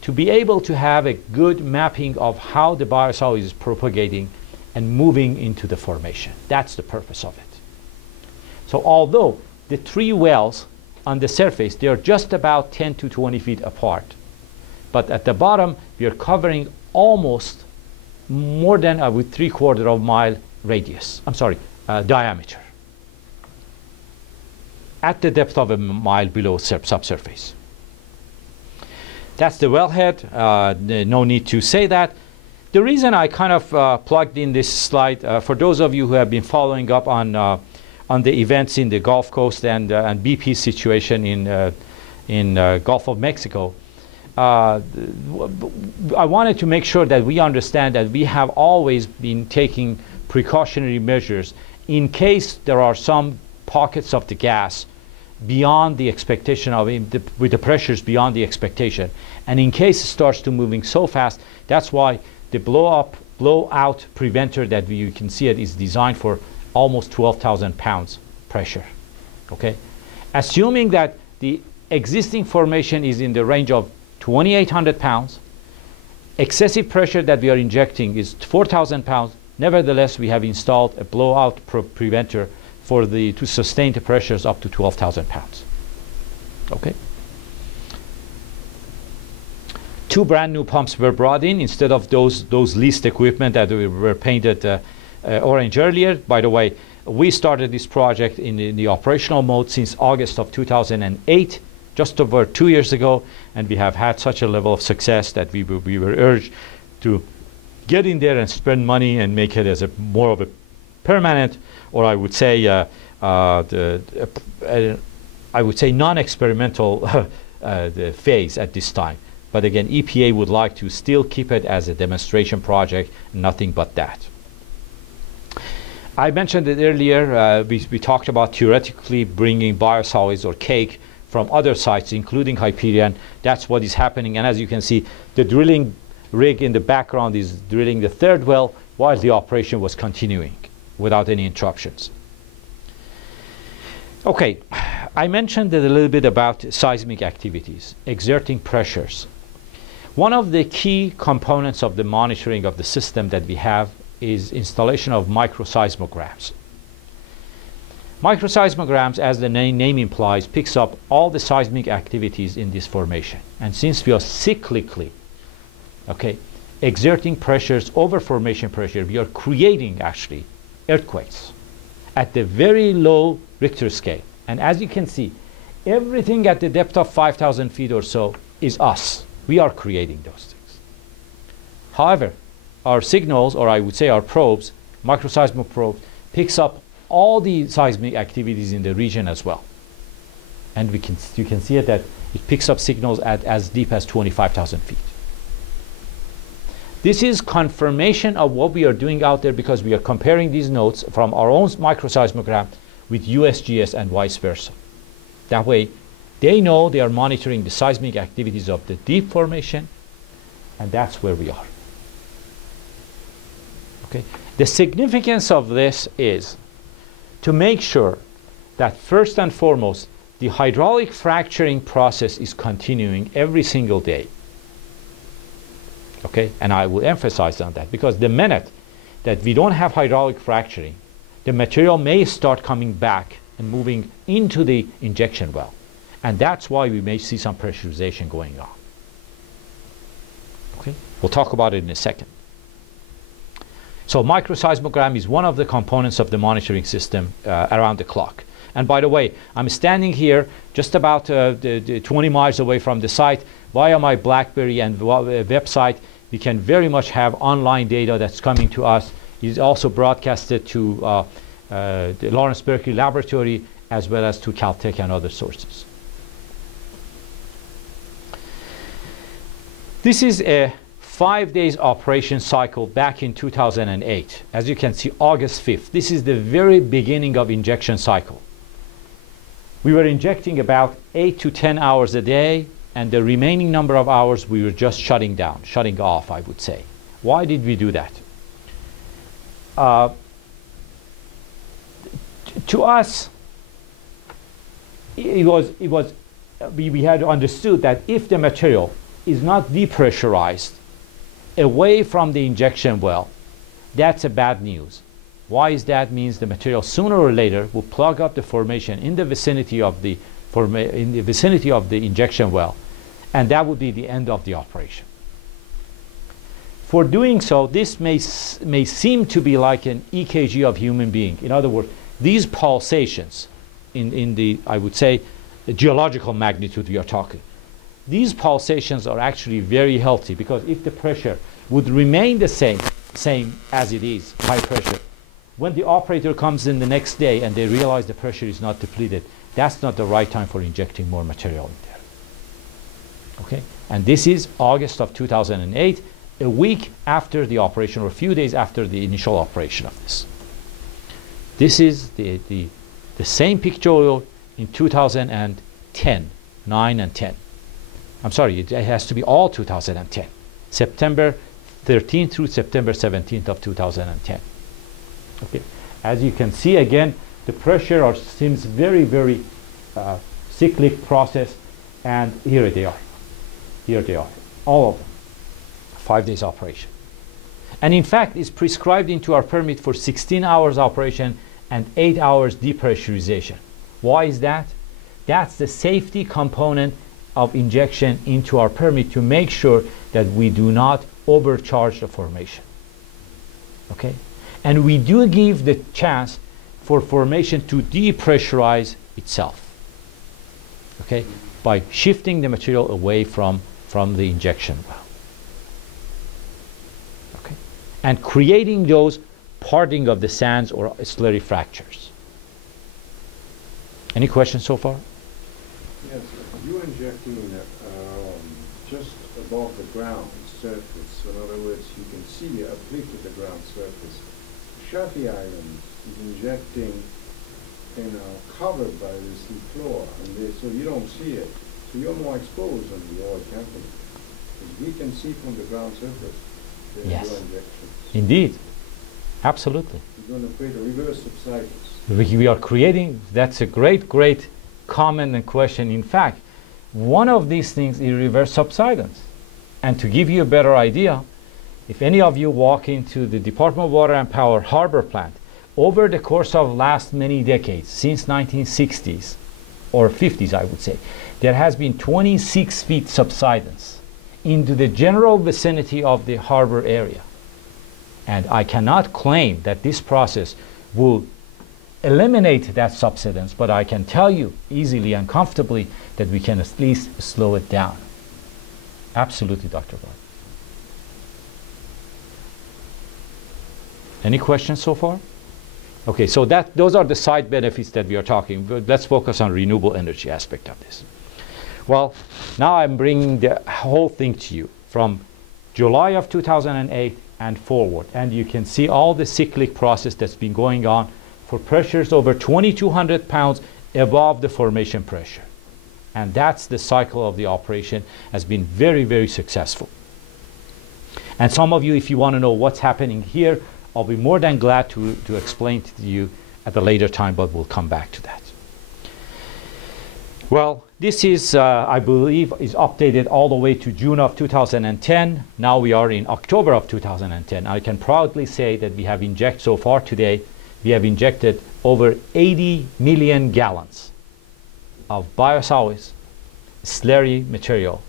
to be able to have a good mapping of how the biosolids is propagating and moving into the formation. That's the purpose of it. So although the 3 wells on the surface, they are just about 10 to 20 feet apart. But at the bottom, we are covering almost more than, I would, 3/4 mile radius. I'm sorry, diameter. At the depth of a mile below subsurface. That's the wellhead. No need to say that. The reason I kind of plugged in this slide, for those of you who have been following up on the events in the Gulf Coast and BP's situation in Gulf of Mexico, I wanted to make sure that we understand that we have always been taking precautionary measures in case there are some pockets of the gas beyond the expectation of with the pressures beyond the expectation, and in case it starts to moving so fast. That's why the blowout preventer that you can see it is designed for almost 12,000 pounds pressure. Okay, assuming that the existing formation is in the range of 2,800 pounds, excessive pressure that we are injecting is 4,000 pounds. Nevertheless, we have installed a blowout preventer to sustain the pressures up to 12,000 pounds. Okay. 2 brand new pumps were brought in instead of those leased equipment that were painted orange earlier. By the way, We started this project in the operational mode since August of 2008, just over 2 years ago, and we have had such a level of success that we were urged to get in there and spend money and make it as a more of a permanent, or I would say non-experimental the phase at this time. But again, EPA would like to still keep it as a demonstration project, nothing but that. I mentioned it earlier, we talked about theoretically bringing biosolids or cake from other sites, including Hyperion. That's what is happening, and as you can see, the drilling rig in the background is drilling the third well while the operation was continuing without any interruptions. Okay, I mentioned a little bit about seismic activities, exerting pressures. One of the key components of the monitoring of the system that we have is installation of microseismograms. Microseismograms, as the name implies, picks up all the seismic activities in this formation. And since we are cyclically exerting pressures over formation pressure, we are creating actually earthquakes at the very low Richter scale. And as you can see, everything at the depth of 5,000 feet or so is us. We are creating those things. However, our signals, or I would say our probes, microseismic probes, picks up all the seismic activities in the region as well. And you can see it that it picks up signals at as deep as 25,000 feet. This is confirmation of what we are doing out there because we are comparing these notes from our own microseismogram with USGS and vice versa. That way, they know they are monitoring the seismic activities of the deep formation, and that's where we are. Okay. The significance of this is to make sure that first and foremost, the hydraulic fracturing process is continuing every single day. Okay, and I will emphasize on that because the minute that we don't have hydraulic fracturing, the material may start coming back and moving into the injection well. And that's why we may see some pressurization going on. Okay, we'll talk about it in a second. So microseismogram is one of the components of the monitoring system around the clock. And by the way, I'm standing here just about 20 miles away from the site. Via my BlackBerry and website, we can very much have online data that's coming to us. It's also broadcasted to the Lawrence Berkeley Laboratory as well as to Caltech and other sources. This is a 5 days operation cycle back in 2008. As you can see, August 5th. This is the very beginning of injection cycle. We were injecting about 8 to 10 hours a day, and the remaining number of hours we were just shutting down, shutting off, I would say. Why did we do that? To us, we had understood that if the material is not depressurized away from the injection well, that's a bad news. Why is that? Means the material sooner or later will plug up the formation in the vicinity of the injection well, and that would be the end of the operation. For doing so, this may seem to be like an EKG of human being. In other words, these pulsations in the, I would say, the geological magnitude we are talking, these pulsations are actually very healthy because if the pressure would remain the same as it is, high pressure, when the operator comes in the next day and they realize the pressure is not depleted, that's not the right time for injecting more material in there. Okay? And this is August of 2008, a week after the operation or a few days after the initial operation of this. This is the same picture in 2010, 9 and 10. I'm sorry, it has to be all 2010. September 13th through September 17th of 2010. Okay. As you can see again, the pressure seems very, very cyclic process, and here they are. Here they are, all of them. 5 days operation. And in fact, it's prescribed into our permit for 16 hours operation and 8 hours depressurization. Why is that? That's the safety component of injection into our permit to make sure that we do not overcharge the formation. Okay? And we do give the chance for formation to depressurize itself, okay, by shifting the material away from the injection well, okay, and creating those parting of the sands or slurry fractures. Any questions so far? Yes, you're injecting just above the ground surface. So in other words, you can see uplifted the ground surface. Chafee Island is injecting, covered by the sea floor, and so you don't see it. So you're more exposed than the oil company. Because we can see from the ground surface the Yes. oil injections. Indeed, absolutely. You're going to create a reverse subsidence. We are creating, that's a great comment and question. In fact, one of these things is reverse subsidence. And to give you a better idea, if any of you walk into the Department of Water and Power harbor plant, over the course of last many decades, since 1960s or 50s, I would say, there has been 26 feet subsidence into the general vicinity of the harbor area. And I cannot claim that this process will eliminate that subsidence, but I can tell you easily and comfortably that we can at least slow it down. Absolutely, Dr. Bart. Any questions so far? Okay, so those are the side benefits that we are talking. But let's focus on renewable energy aspect of this. Well, now I'm bringing the whole thing to you from July of 2008 and forward. And you can see all the cyclic process that's been going on for pressures over 2,200 pounds above the formation pressure. And that's the cycle of the operation, has been very successful. And some of you, if you want to know what's happening here, I'll be more than glad to explain to you at a later time, but we'll come back to that. Well, this is, I believe, is updated all the way to June of 2010. Now we are in October of 2010. I can proudly say that we have injected so far today, we have injected over 80 million gallons of biosolids, slurry material,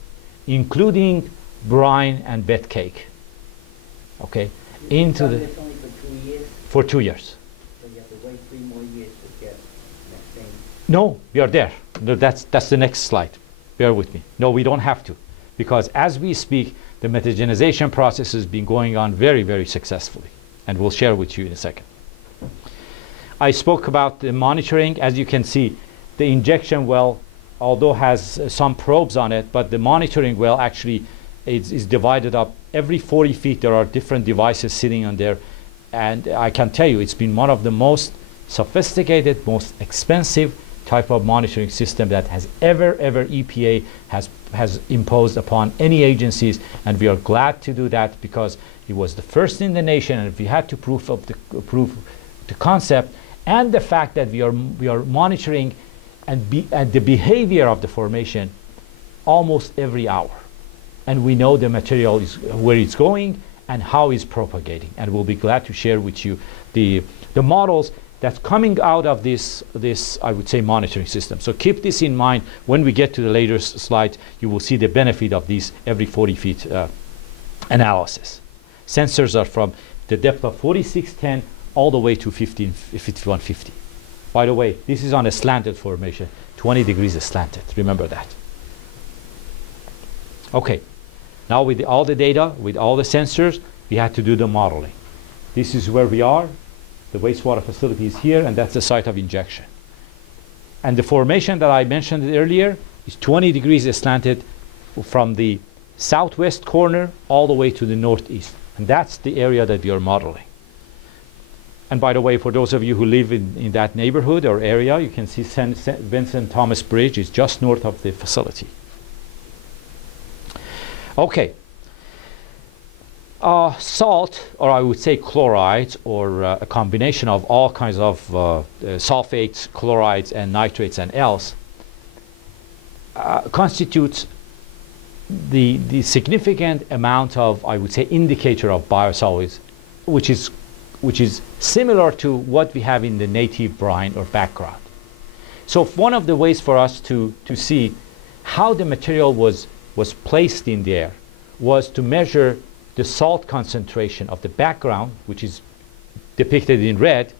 including brine and bed cake, okay, into the... It's only for 2 years, For 2 years. so you have to wait 3 more years to get methane. No, we are there. No, that's the next slide. Bear with me. No, we don't have to. Because as we speak, the metagenization process has been going on very successfully. And we'll share with you in a second. I spoke about the monitoring. As you can see, the injection well, although has some probes on it, but the monitoring well actually is divided up. Every 40 feet there are different devices sitting on there. And I can tell you, it's been one of the most sophisticated, most expensive type of monitoring system that has ever EPA has imposed upon any agencies, and we are glad to do that because it was the first in the nation, and if we had to prove the concept and the fact that we are monitoring and the behavior of the formation almost every hour, and we know the material is where it's going and how it's propagating, and we'll be glad to share with you the models that's coming out of this I would say monitoring system. So keep this in mind. When we get to the later slides, you will see the benefit of these every 40 feet analysis. Sensors are from the depth of 4610 all the way to 5150. By the way, this is on a slanted formation. 20 degrees is slanted. Remember that. Okay. Now with all the data, with all the sensors, we had to do the modeling. This is where we are. The wastewater facility is here, and that's the site of injection. And the formation that I mentioned earlier is 20 degrees slanted from the southwest corner all the way to the northeast. And that's the area that we are modeling. And by the way, for those of you who live in that neighborhood or area, you can see Vincent Thomas Bridge is just north of the facility. Okay. Salt, or I would say chlorides, or a combination of all kinds of sulfates, chlorides, and nitrates and else, constitutes the significant amount of, I would say, indicator of biosolids, which is similar to what we have in the native brine or background. So one of the ways for us to see how the material was placed in there was to measure the salt concentration of the background, which is depicted in red,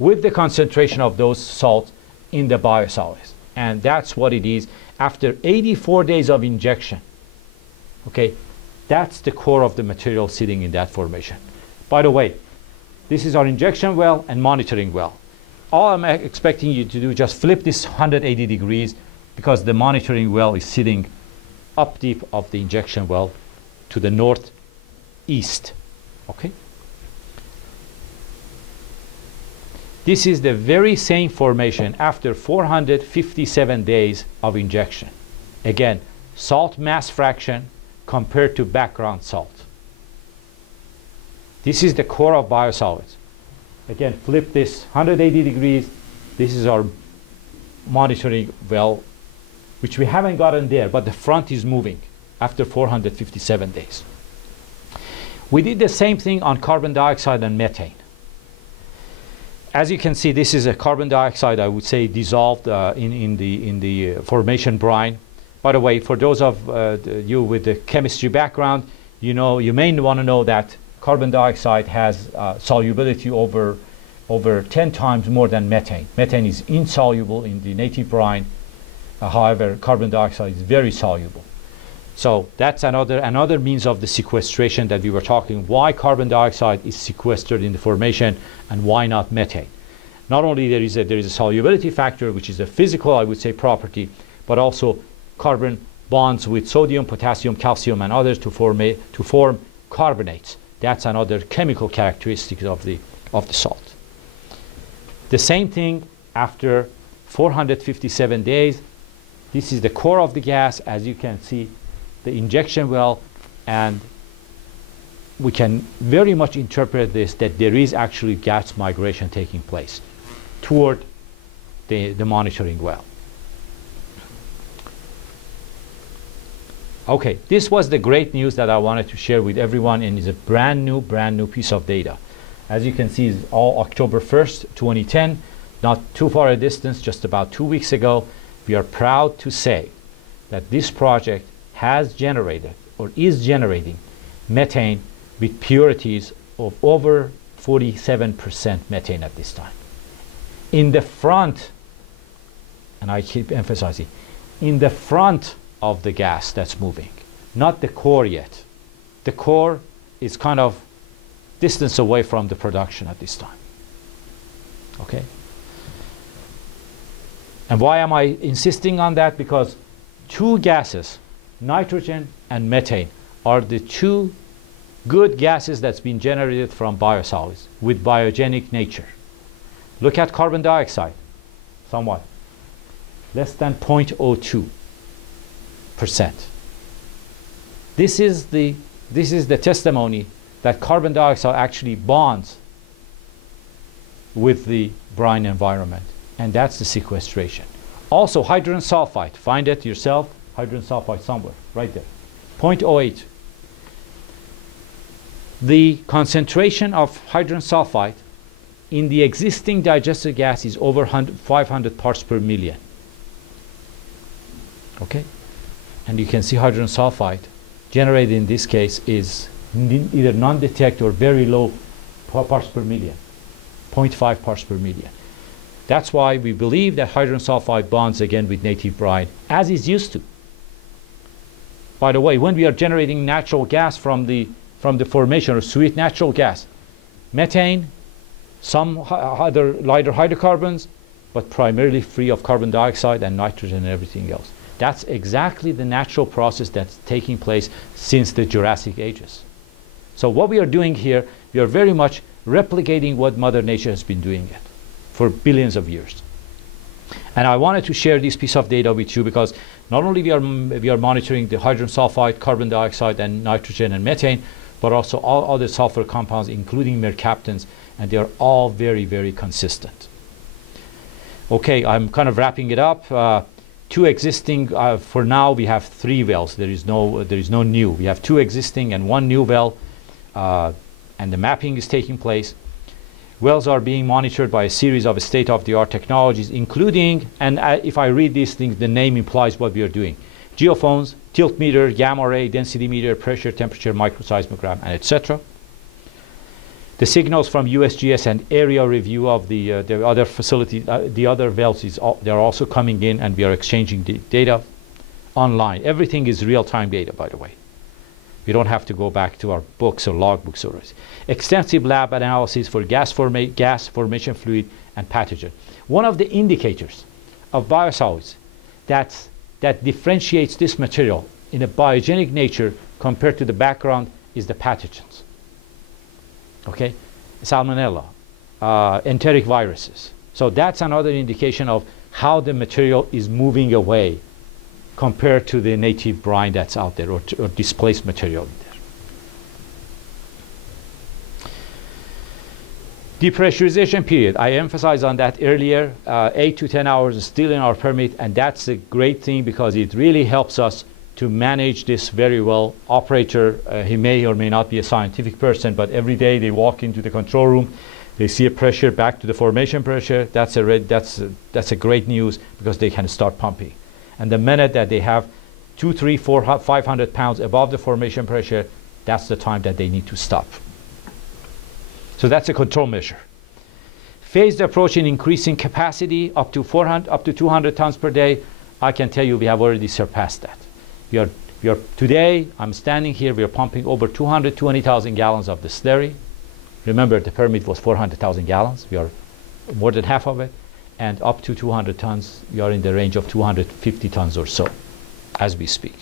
with the concentration of those salts in the biosolids. And that's what it is after 84 days of injection. Okay, that's the core of the material sitting in that formation. By the way, this is our injection well and monitoring well. All I'm expecting you to do is just flip this 180 degrees, because the monitoring well is sitting up deep of the injection well to the northeast. Okay. This is the very same formation after 457 days of injection. Again, salt mass fraction compared to background salt. This is the core of biosolids. Again, flip this 180 degrees. This is our monitoring well, which we haven't gotten there, but the front is moving after 457 days. We did the same thing on carbon dioxide and methane. As you can see, this is a carbon dioxide, I would say, dissolved in the formation brine. By the way, for those of you with the chemistry background, you may want to know that carbon dioxide has solubility over 10 times more than methane. Methane is insoluble in the native brine. However, carbon dioxide is very soluble. So that's another means of the sequestration that we were talking. Why carbon dioxide is sequestered in the formation and why not methane? Not only there is a solubility factor, which is a physical, I would say, property, but also carbon bonds with sodium, potassium, calcium, and others to form carbonates. That's another chemical characteristic of the salt. The same thing after 457 days. This is the core of the gas, as you can see, the injection well, and we can very much interpret this that there is actually gas migration taking place toward the monitoring well. Okay, this was the great news that I wanted to share with everyone, and is a brand new piece of data. As you can see, it's all October 1st, 2010, not too far a distance, just about 2 weeks ago. We are proud to say that this project has generated or is generating methane with purities of over 47% methane at this time. In the front, and I keep emphasizing, in the front of the gas that's moving, not the core yet. The core is kind of distance away from the production at this time. Okay? And why am I insisting on that? Because two gases, nitrogen and methane, are the two good gases that's been generated from biosolids with biogenic nature. Look at carbon dioxide, somewhat less than 0.02%. This is the testimony that carbon dioxide actually bonds with the brine environment, and that's the sequestration. Also, hydrogen sulfide, find it yourself, hydrogen sulfide somewhere, right there, 0.08. The concentration of hydrogen sulfide in the existing digested gas is over 500 parts per million. Okay? And you can see hydrogen sulfide generated in this case is either non-detect or very low parts per million, 0.5 parts per million. That's why we believe that hydrogen sulfide bonds again with native brine, as is used to. By the way, when we are generating natural gas from the formation of sweet natural gas, methane, some other lighter hydrocarbons, but primarily free of carbon dioxide and nitrogen and everything else. That's exactly the natural process that's taking place since the Jurassic ages. So what we are doing here, we are very much replicating what Mother Nature has been doing it for billions of years. And I wanted to share this piece of data with you because not only we are monitoring the hydrogen sulfide, carbon dioxide, and nitrogen and methane, but also all other sulfur compounds, including mercaptans, and they are all very, very consistent. Okay, I'm kind of wrapping it up. Two existing, for now we have 3 wells. There is no new. We have 2 existing and 1 new well, and the mapping is taking place. Wells are being monitored by a series of state-of-the-art technologies, including, and if I read these things, the name implies what we are doing: geophones, tilt meter, gamma ray, density meter, pressure, temperature, microseismogram, and etc. The signals from USGS and area review of the other facilities, the other wells, they're also coming in, and we are exchanging the data online. Everything is real-time data, by the way. We don't have to go back to our books or logbooks or extensive lab analysis for gas formation fluid and pathogen. One of the indicators of biosolids that differentiates this material in a biogenic nature compared to the background is the pathogens. Okay, salmonella, enteric viruses. So that's another indication of how the material is moving away compared to the native brine that's out there, or displaced material there. Depressurization period, I emphasized on that earlier. 8 to 10 hours is still in our permit, and that's a great thing because it really helps us to manage this very well. Operator, he may or may not be a scientific person, but every day they walk into the control room, they see a pressure back to the formation pressure. That's a great news, because they can start pumping. And the minute that they have 200, 300, 400, 500 pounds above the formation pressure, that's the time that they need to stop. So that's a control measure. Phased approach in increasing capacity up to 200 tons per day. I can tell you we have already surpassed that. Today, I'm standing here, we are pumping over 220,000 gallons of the slurry. Remember, the permit was 400,000 gallons. We are more than half of it. And up to 200 tons, we are in the range of 250 tons or so as we speak.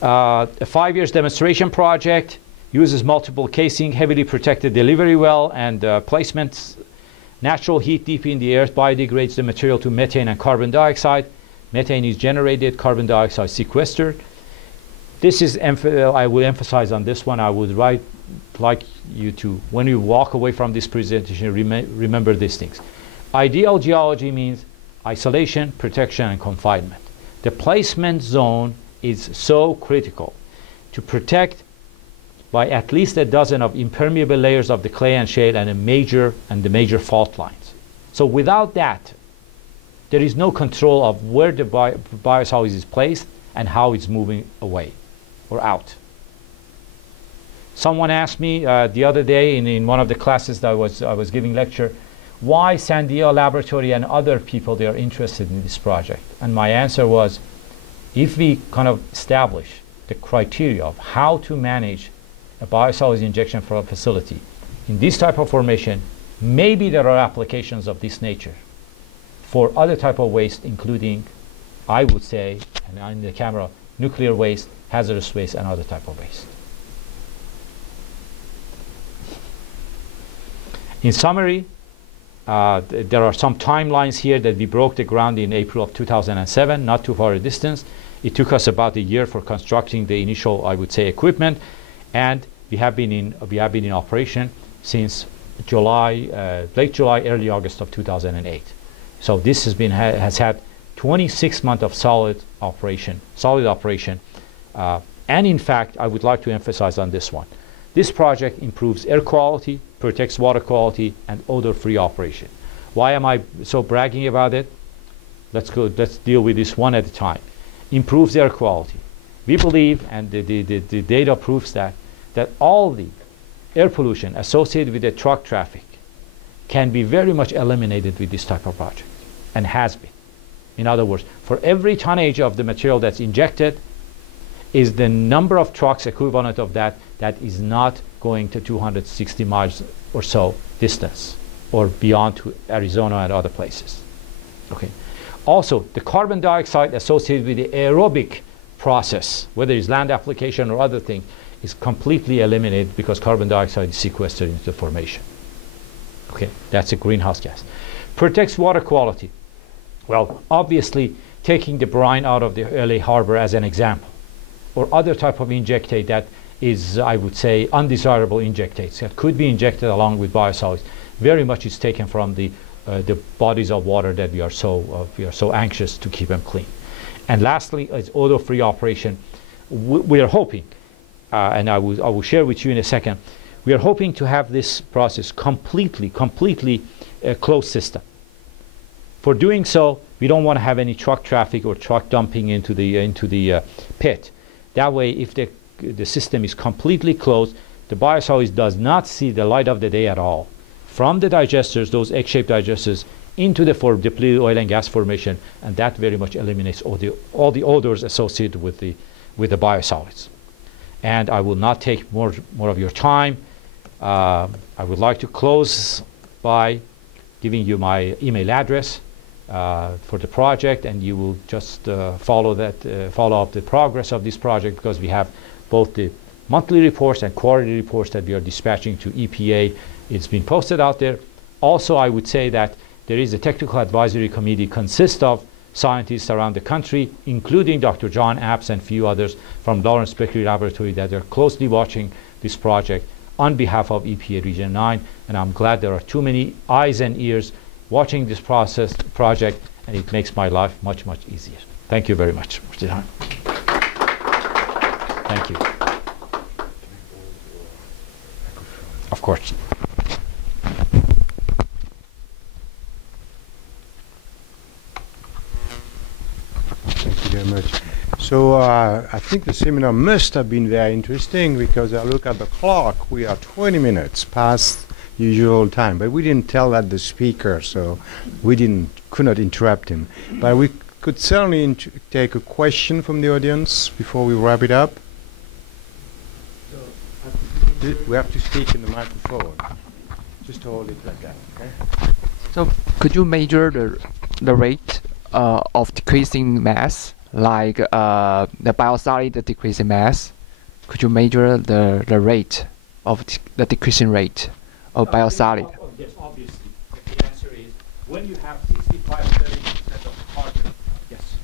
A 5 years demonstration project uses multiple casing, heavily protected delivery well and placements. Natural heat deep in the earth biodegrades the material to methane and carbon dioxide. Methane is generated, carbon dioxide sequestered. This is, I will emphasize on this one, I would like you to, when you walk away from this presentation, remember these things. Ideal geology means isolation, protection, and confinement. The placement zone is so critical to protect by at least a dozen of impermeable layers of the clay and shale and the major fault lines. So without that, there is no control of where the biosolids is placed and how it's moving away or out. Someone asked me the other day in one of the classes that I was giving lecture, why Sandia Laboratory and other people, they are interested in this project. And my answer was, if we kind of establish the criteria of how to manage a biosolids injection for a facility in this type of formation, maybe there are applications of this nature for other type of waste, including, I would say, and in the camera, nuclear waste, hazardous waste, and other type of waste. In summary, there are some timelines here that we broke the ground in April of 2007, not too far a distance. It took us about a year for constructing the initial, I would say, equipment, and we have been in operation since July, late July, early August of 2008. So this has had 26 months of solid operation, and in fact, I would like to emphasize on this one. This project improves air quality, protects water quality, and odor-free operation. Why am I so bragging about it? Let's deal with this one at a time. Improves air quality. We believe, and the data proves that all the air pollution associated with the truck traffic can be very much eliminated with this type of project, and has been. In other words, for every tonnage of the material that's injected is the number of trucks equivalent of that is not going to 260 miles or so distance or beyond to Arizona and other places. Okay. Also, the carbon dioxide associated with the aerobic process, whether it's land application or other thing, is completely eliminated because carbon dioxide is sequestered into the formation. Okay, that's a greenhouse gas. Protects water quality. Well, obviously, taking the brine out of the LA harbor as an example, or other type of injectate that is, I would say, undesirable injectates that could be injected along with biosolids, very much is taken from the bodies of water that we are so anxious to keep them clean. And lastly, is odor-free operation. We are hoping, and I will share with you in a second, we are hoping to have this process completely closed system. For doing so, we don't want to have any truck traffic or truck dumping into the pit. That way, if the system is completely closed, the biosolids does not see the light of the day at all. From the digesters, those egg-shaped digesters, into the depleted oil and gas formation, and that very much eliminates all the odors associated with the biosolids. And I will not take more of your time. I would like to close by giving you my email address for the project, and you will just follow up the progress of this project, because we have both the monthly reports and quarterly reports that we are dispatching to EPA. It's been posted out there. Also, I would say that there is a technical advisory committee consists of scientists around the country, including Dr. John Apps and few others from Lawrence Berkeley Laboratory, that are closely watching this project on behalf of EPA Region 9. And I'm glad there are too many eyes and ears watching this project, and it makes my life much, much easier. Thank you very much for your time. Thank you. Of course. Thank you very much. So I think the seminar must have been very interesting, because I look at the clock, we are 20 minutes past usual time, but we didn't tell that the speaker, so we could not interrupt him. But we could certainly take a question from the audience before we wrap it up. We have to speak in the microphone. Just hold it like that, okay? So could you measure the rate of decreasing mass, like the biosolid decreasing mass? Could you measure the rate of the decreasing rate of biosolid? Yes, obviously. The answer is when you have 65–70% of carbon. Yes.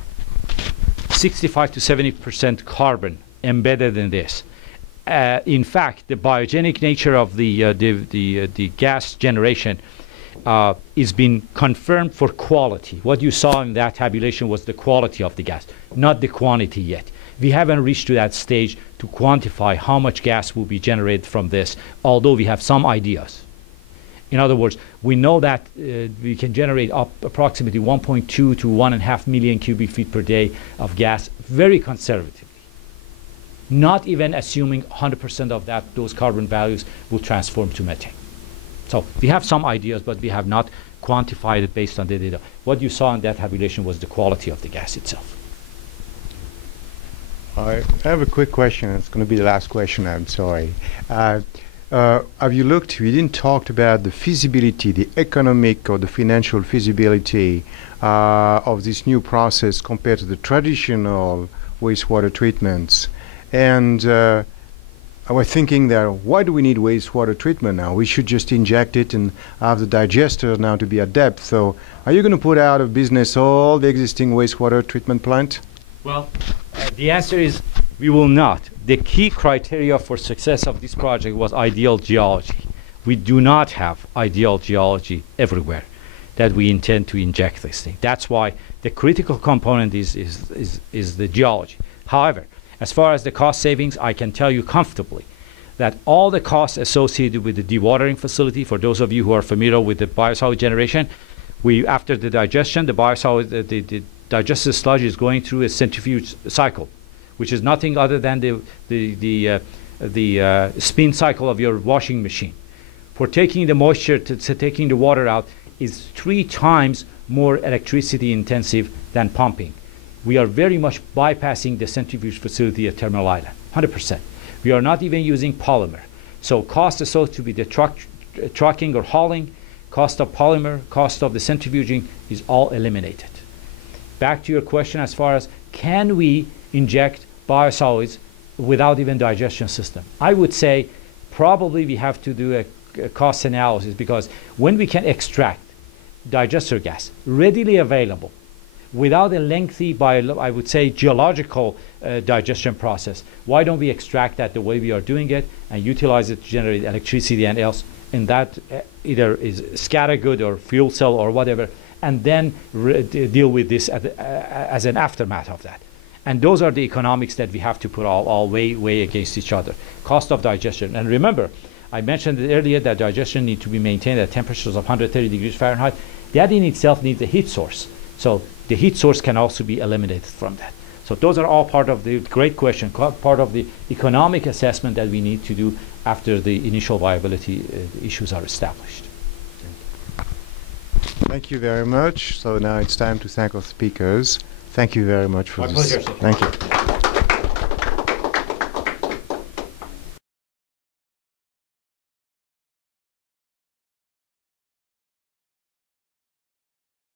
65 to 70% carbon embedded in this. In fact, the biogenic nature of the gas generation is being confirmed for quality. What you saw in that tabulation was the quality of the gas, not the quantity yet. We haven't reached to that stage to quantify how much gas will be generated from this, although we have some ideas. In other words, we know that we can generate up approximately 1.2 to 1.5 million cubic feet per day of gas, very conservatively. Not even assuming 100% of those carbon values will transform to methane. So we have some ideas, but we have not quantified it based on the data. What you saw in that tabulation was the quality of the gas itself. I have a quick question. It's going to be the last question, I'm sorry. Have you looked, we didn't talk about the feasibility, the economic or the financial feasibility of this new process compared to the traditional wastewater treatments? And I was thinking that, why do we need wastewater treatment now? We should just inject it and have the digester now to be at depth. So are you going to put out of business all the existing wastewater treatment plant? Well, the answer is we will not. The key criteria for success of this project was ideal geology. We do not have ideal geology everywhere that we intend to inject this thing. That's why the critical component is the geology. However, as far as the cost savings, I can tell you comfortably that all the costs associated with the dewatering facility, for those of you who are familiar with the biosolid generation, after the digestion, the digested sludge is going through a centrifuge cycle, which is nothing other than the spin cycle of your washing machine. For taking the moisture to taking the water out is 3 times more electricity intensive than pumping. We are very much bypassing the centrifuge facility at Terminal Island, 100%. We are not even using polymer. So cost associated with the trucking or hauling, cost of polymer, cost of the centrifuging is all eliminated. Back to your question as far as can we inject biosolids without even digestion system? I would say probably we have to do a cost analysis, because when we can extract digester gas readily available without a lengthy, I would say, geological digestion process, why don't we extract that the way we are doing it and utilize it to generate electricity and else, and that either is scattergood or fuel cell or whatever, and then deal with this as an aftermath of that. And those are the economics that we have to put all weigh against each other. Cost of digestion. And remember, I mentioned earlier that digestion needs to be maintained at temperatures of 130 degrees Fahrenheit. That in itself needs a heat source. So the heat source can also be eliminated from that. So those are all part of the great question, part of the economic assessment that we need to do after the initial viability issues are established. Thank you very much. So now it's time to thank our speakers. Thank you very much for My this. pleasure, sir. Thank you.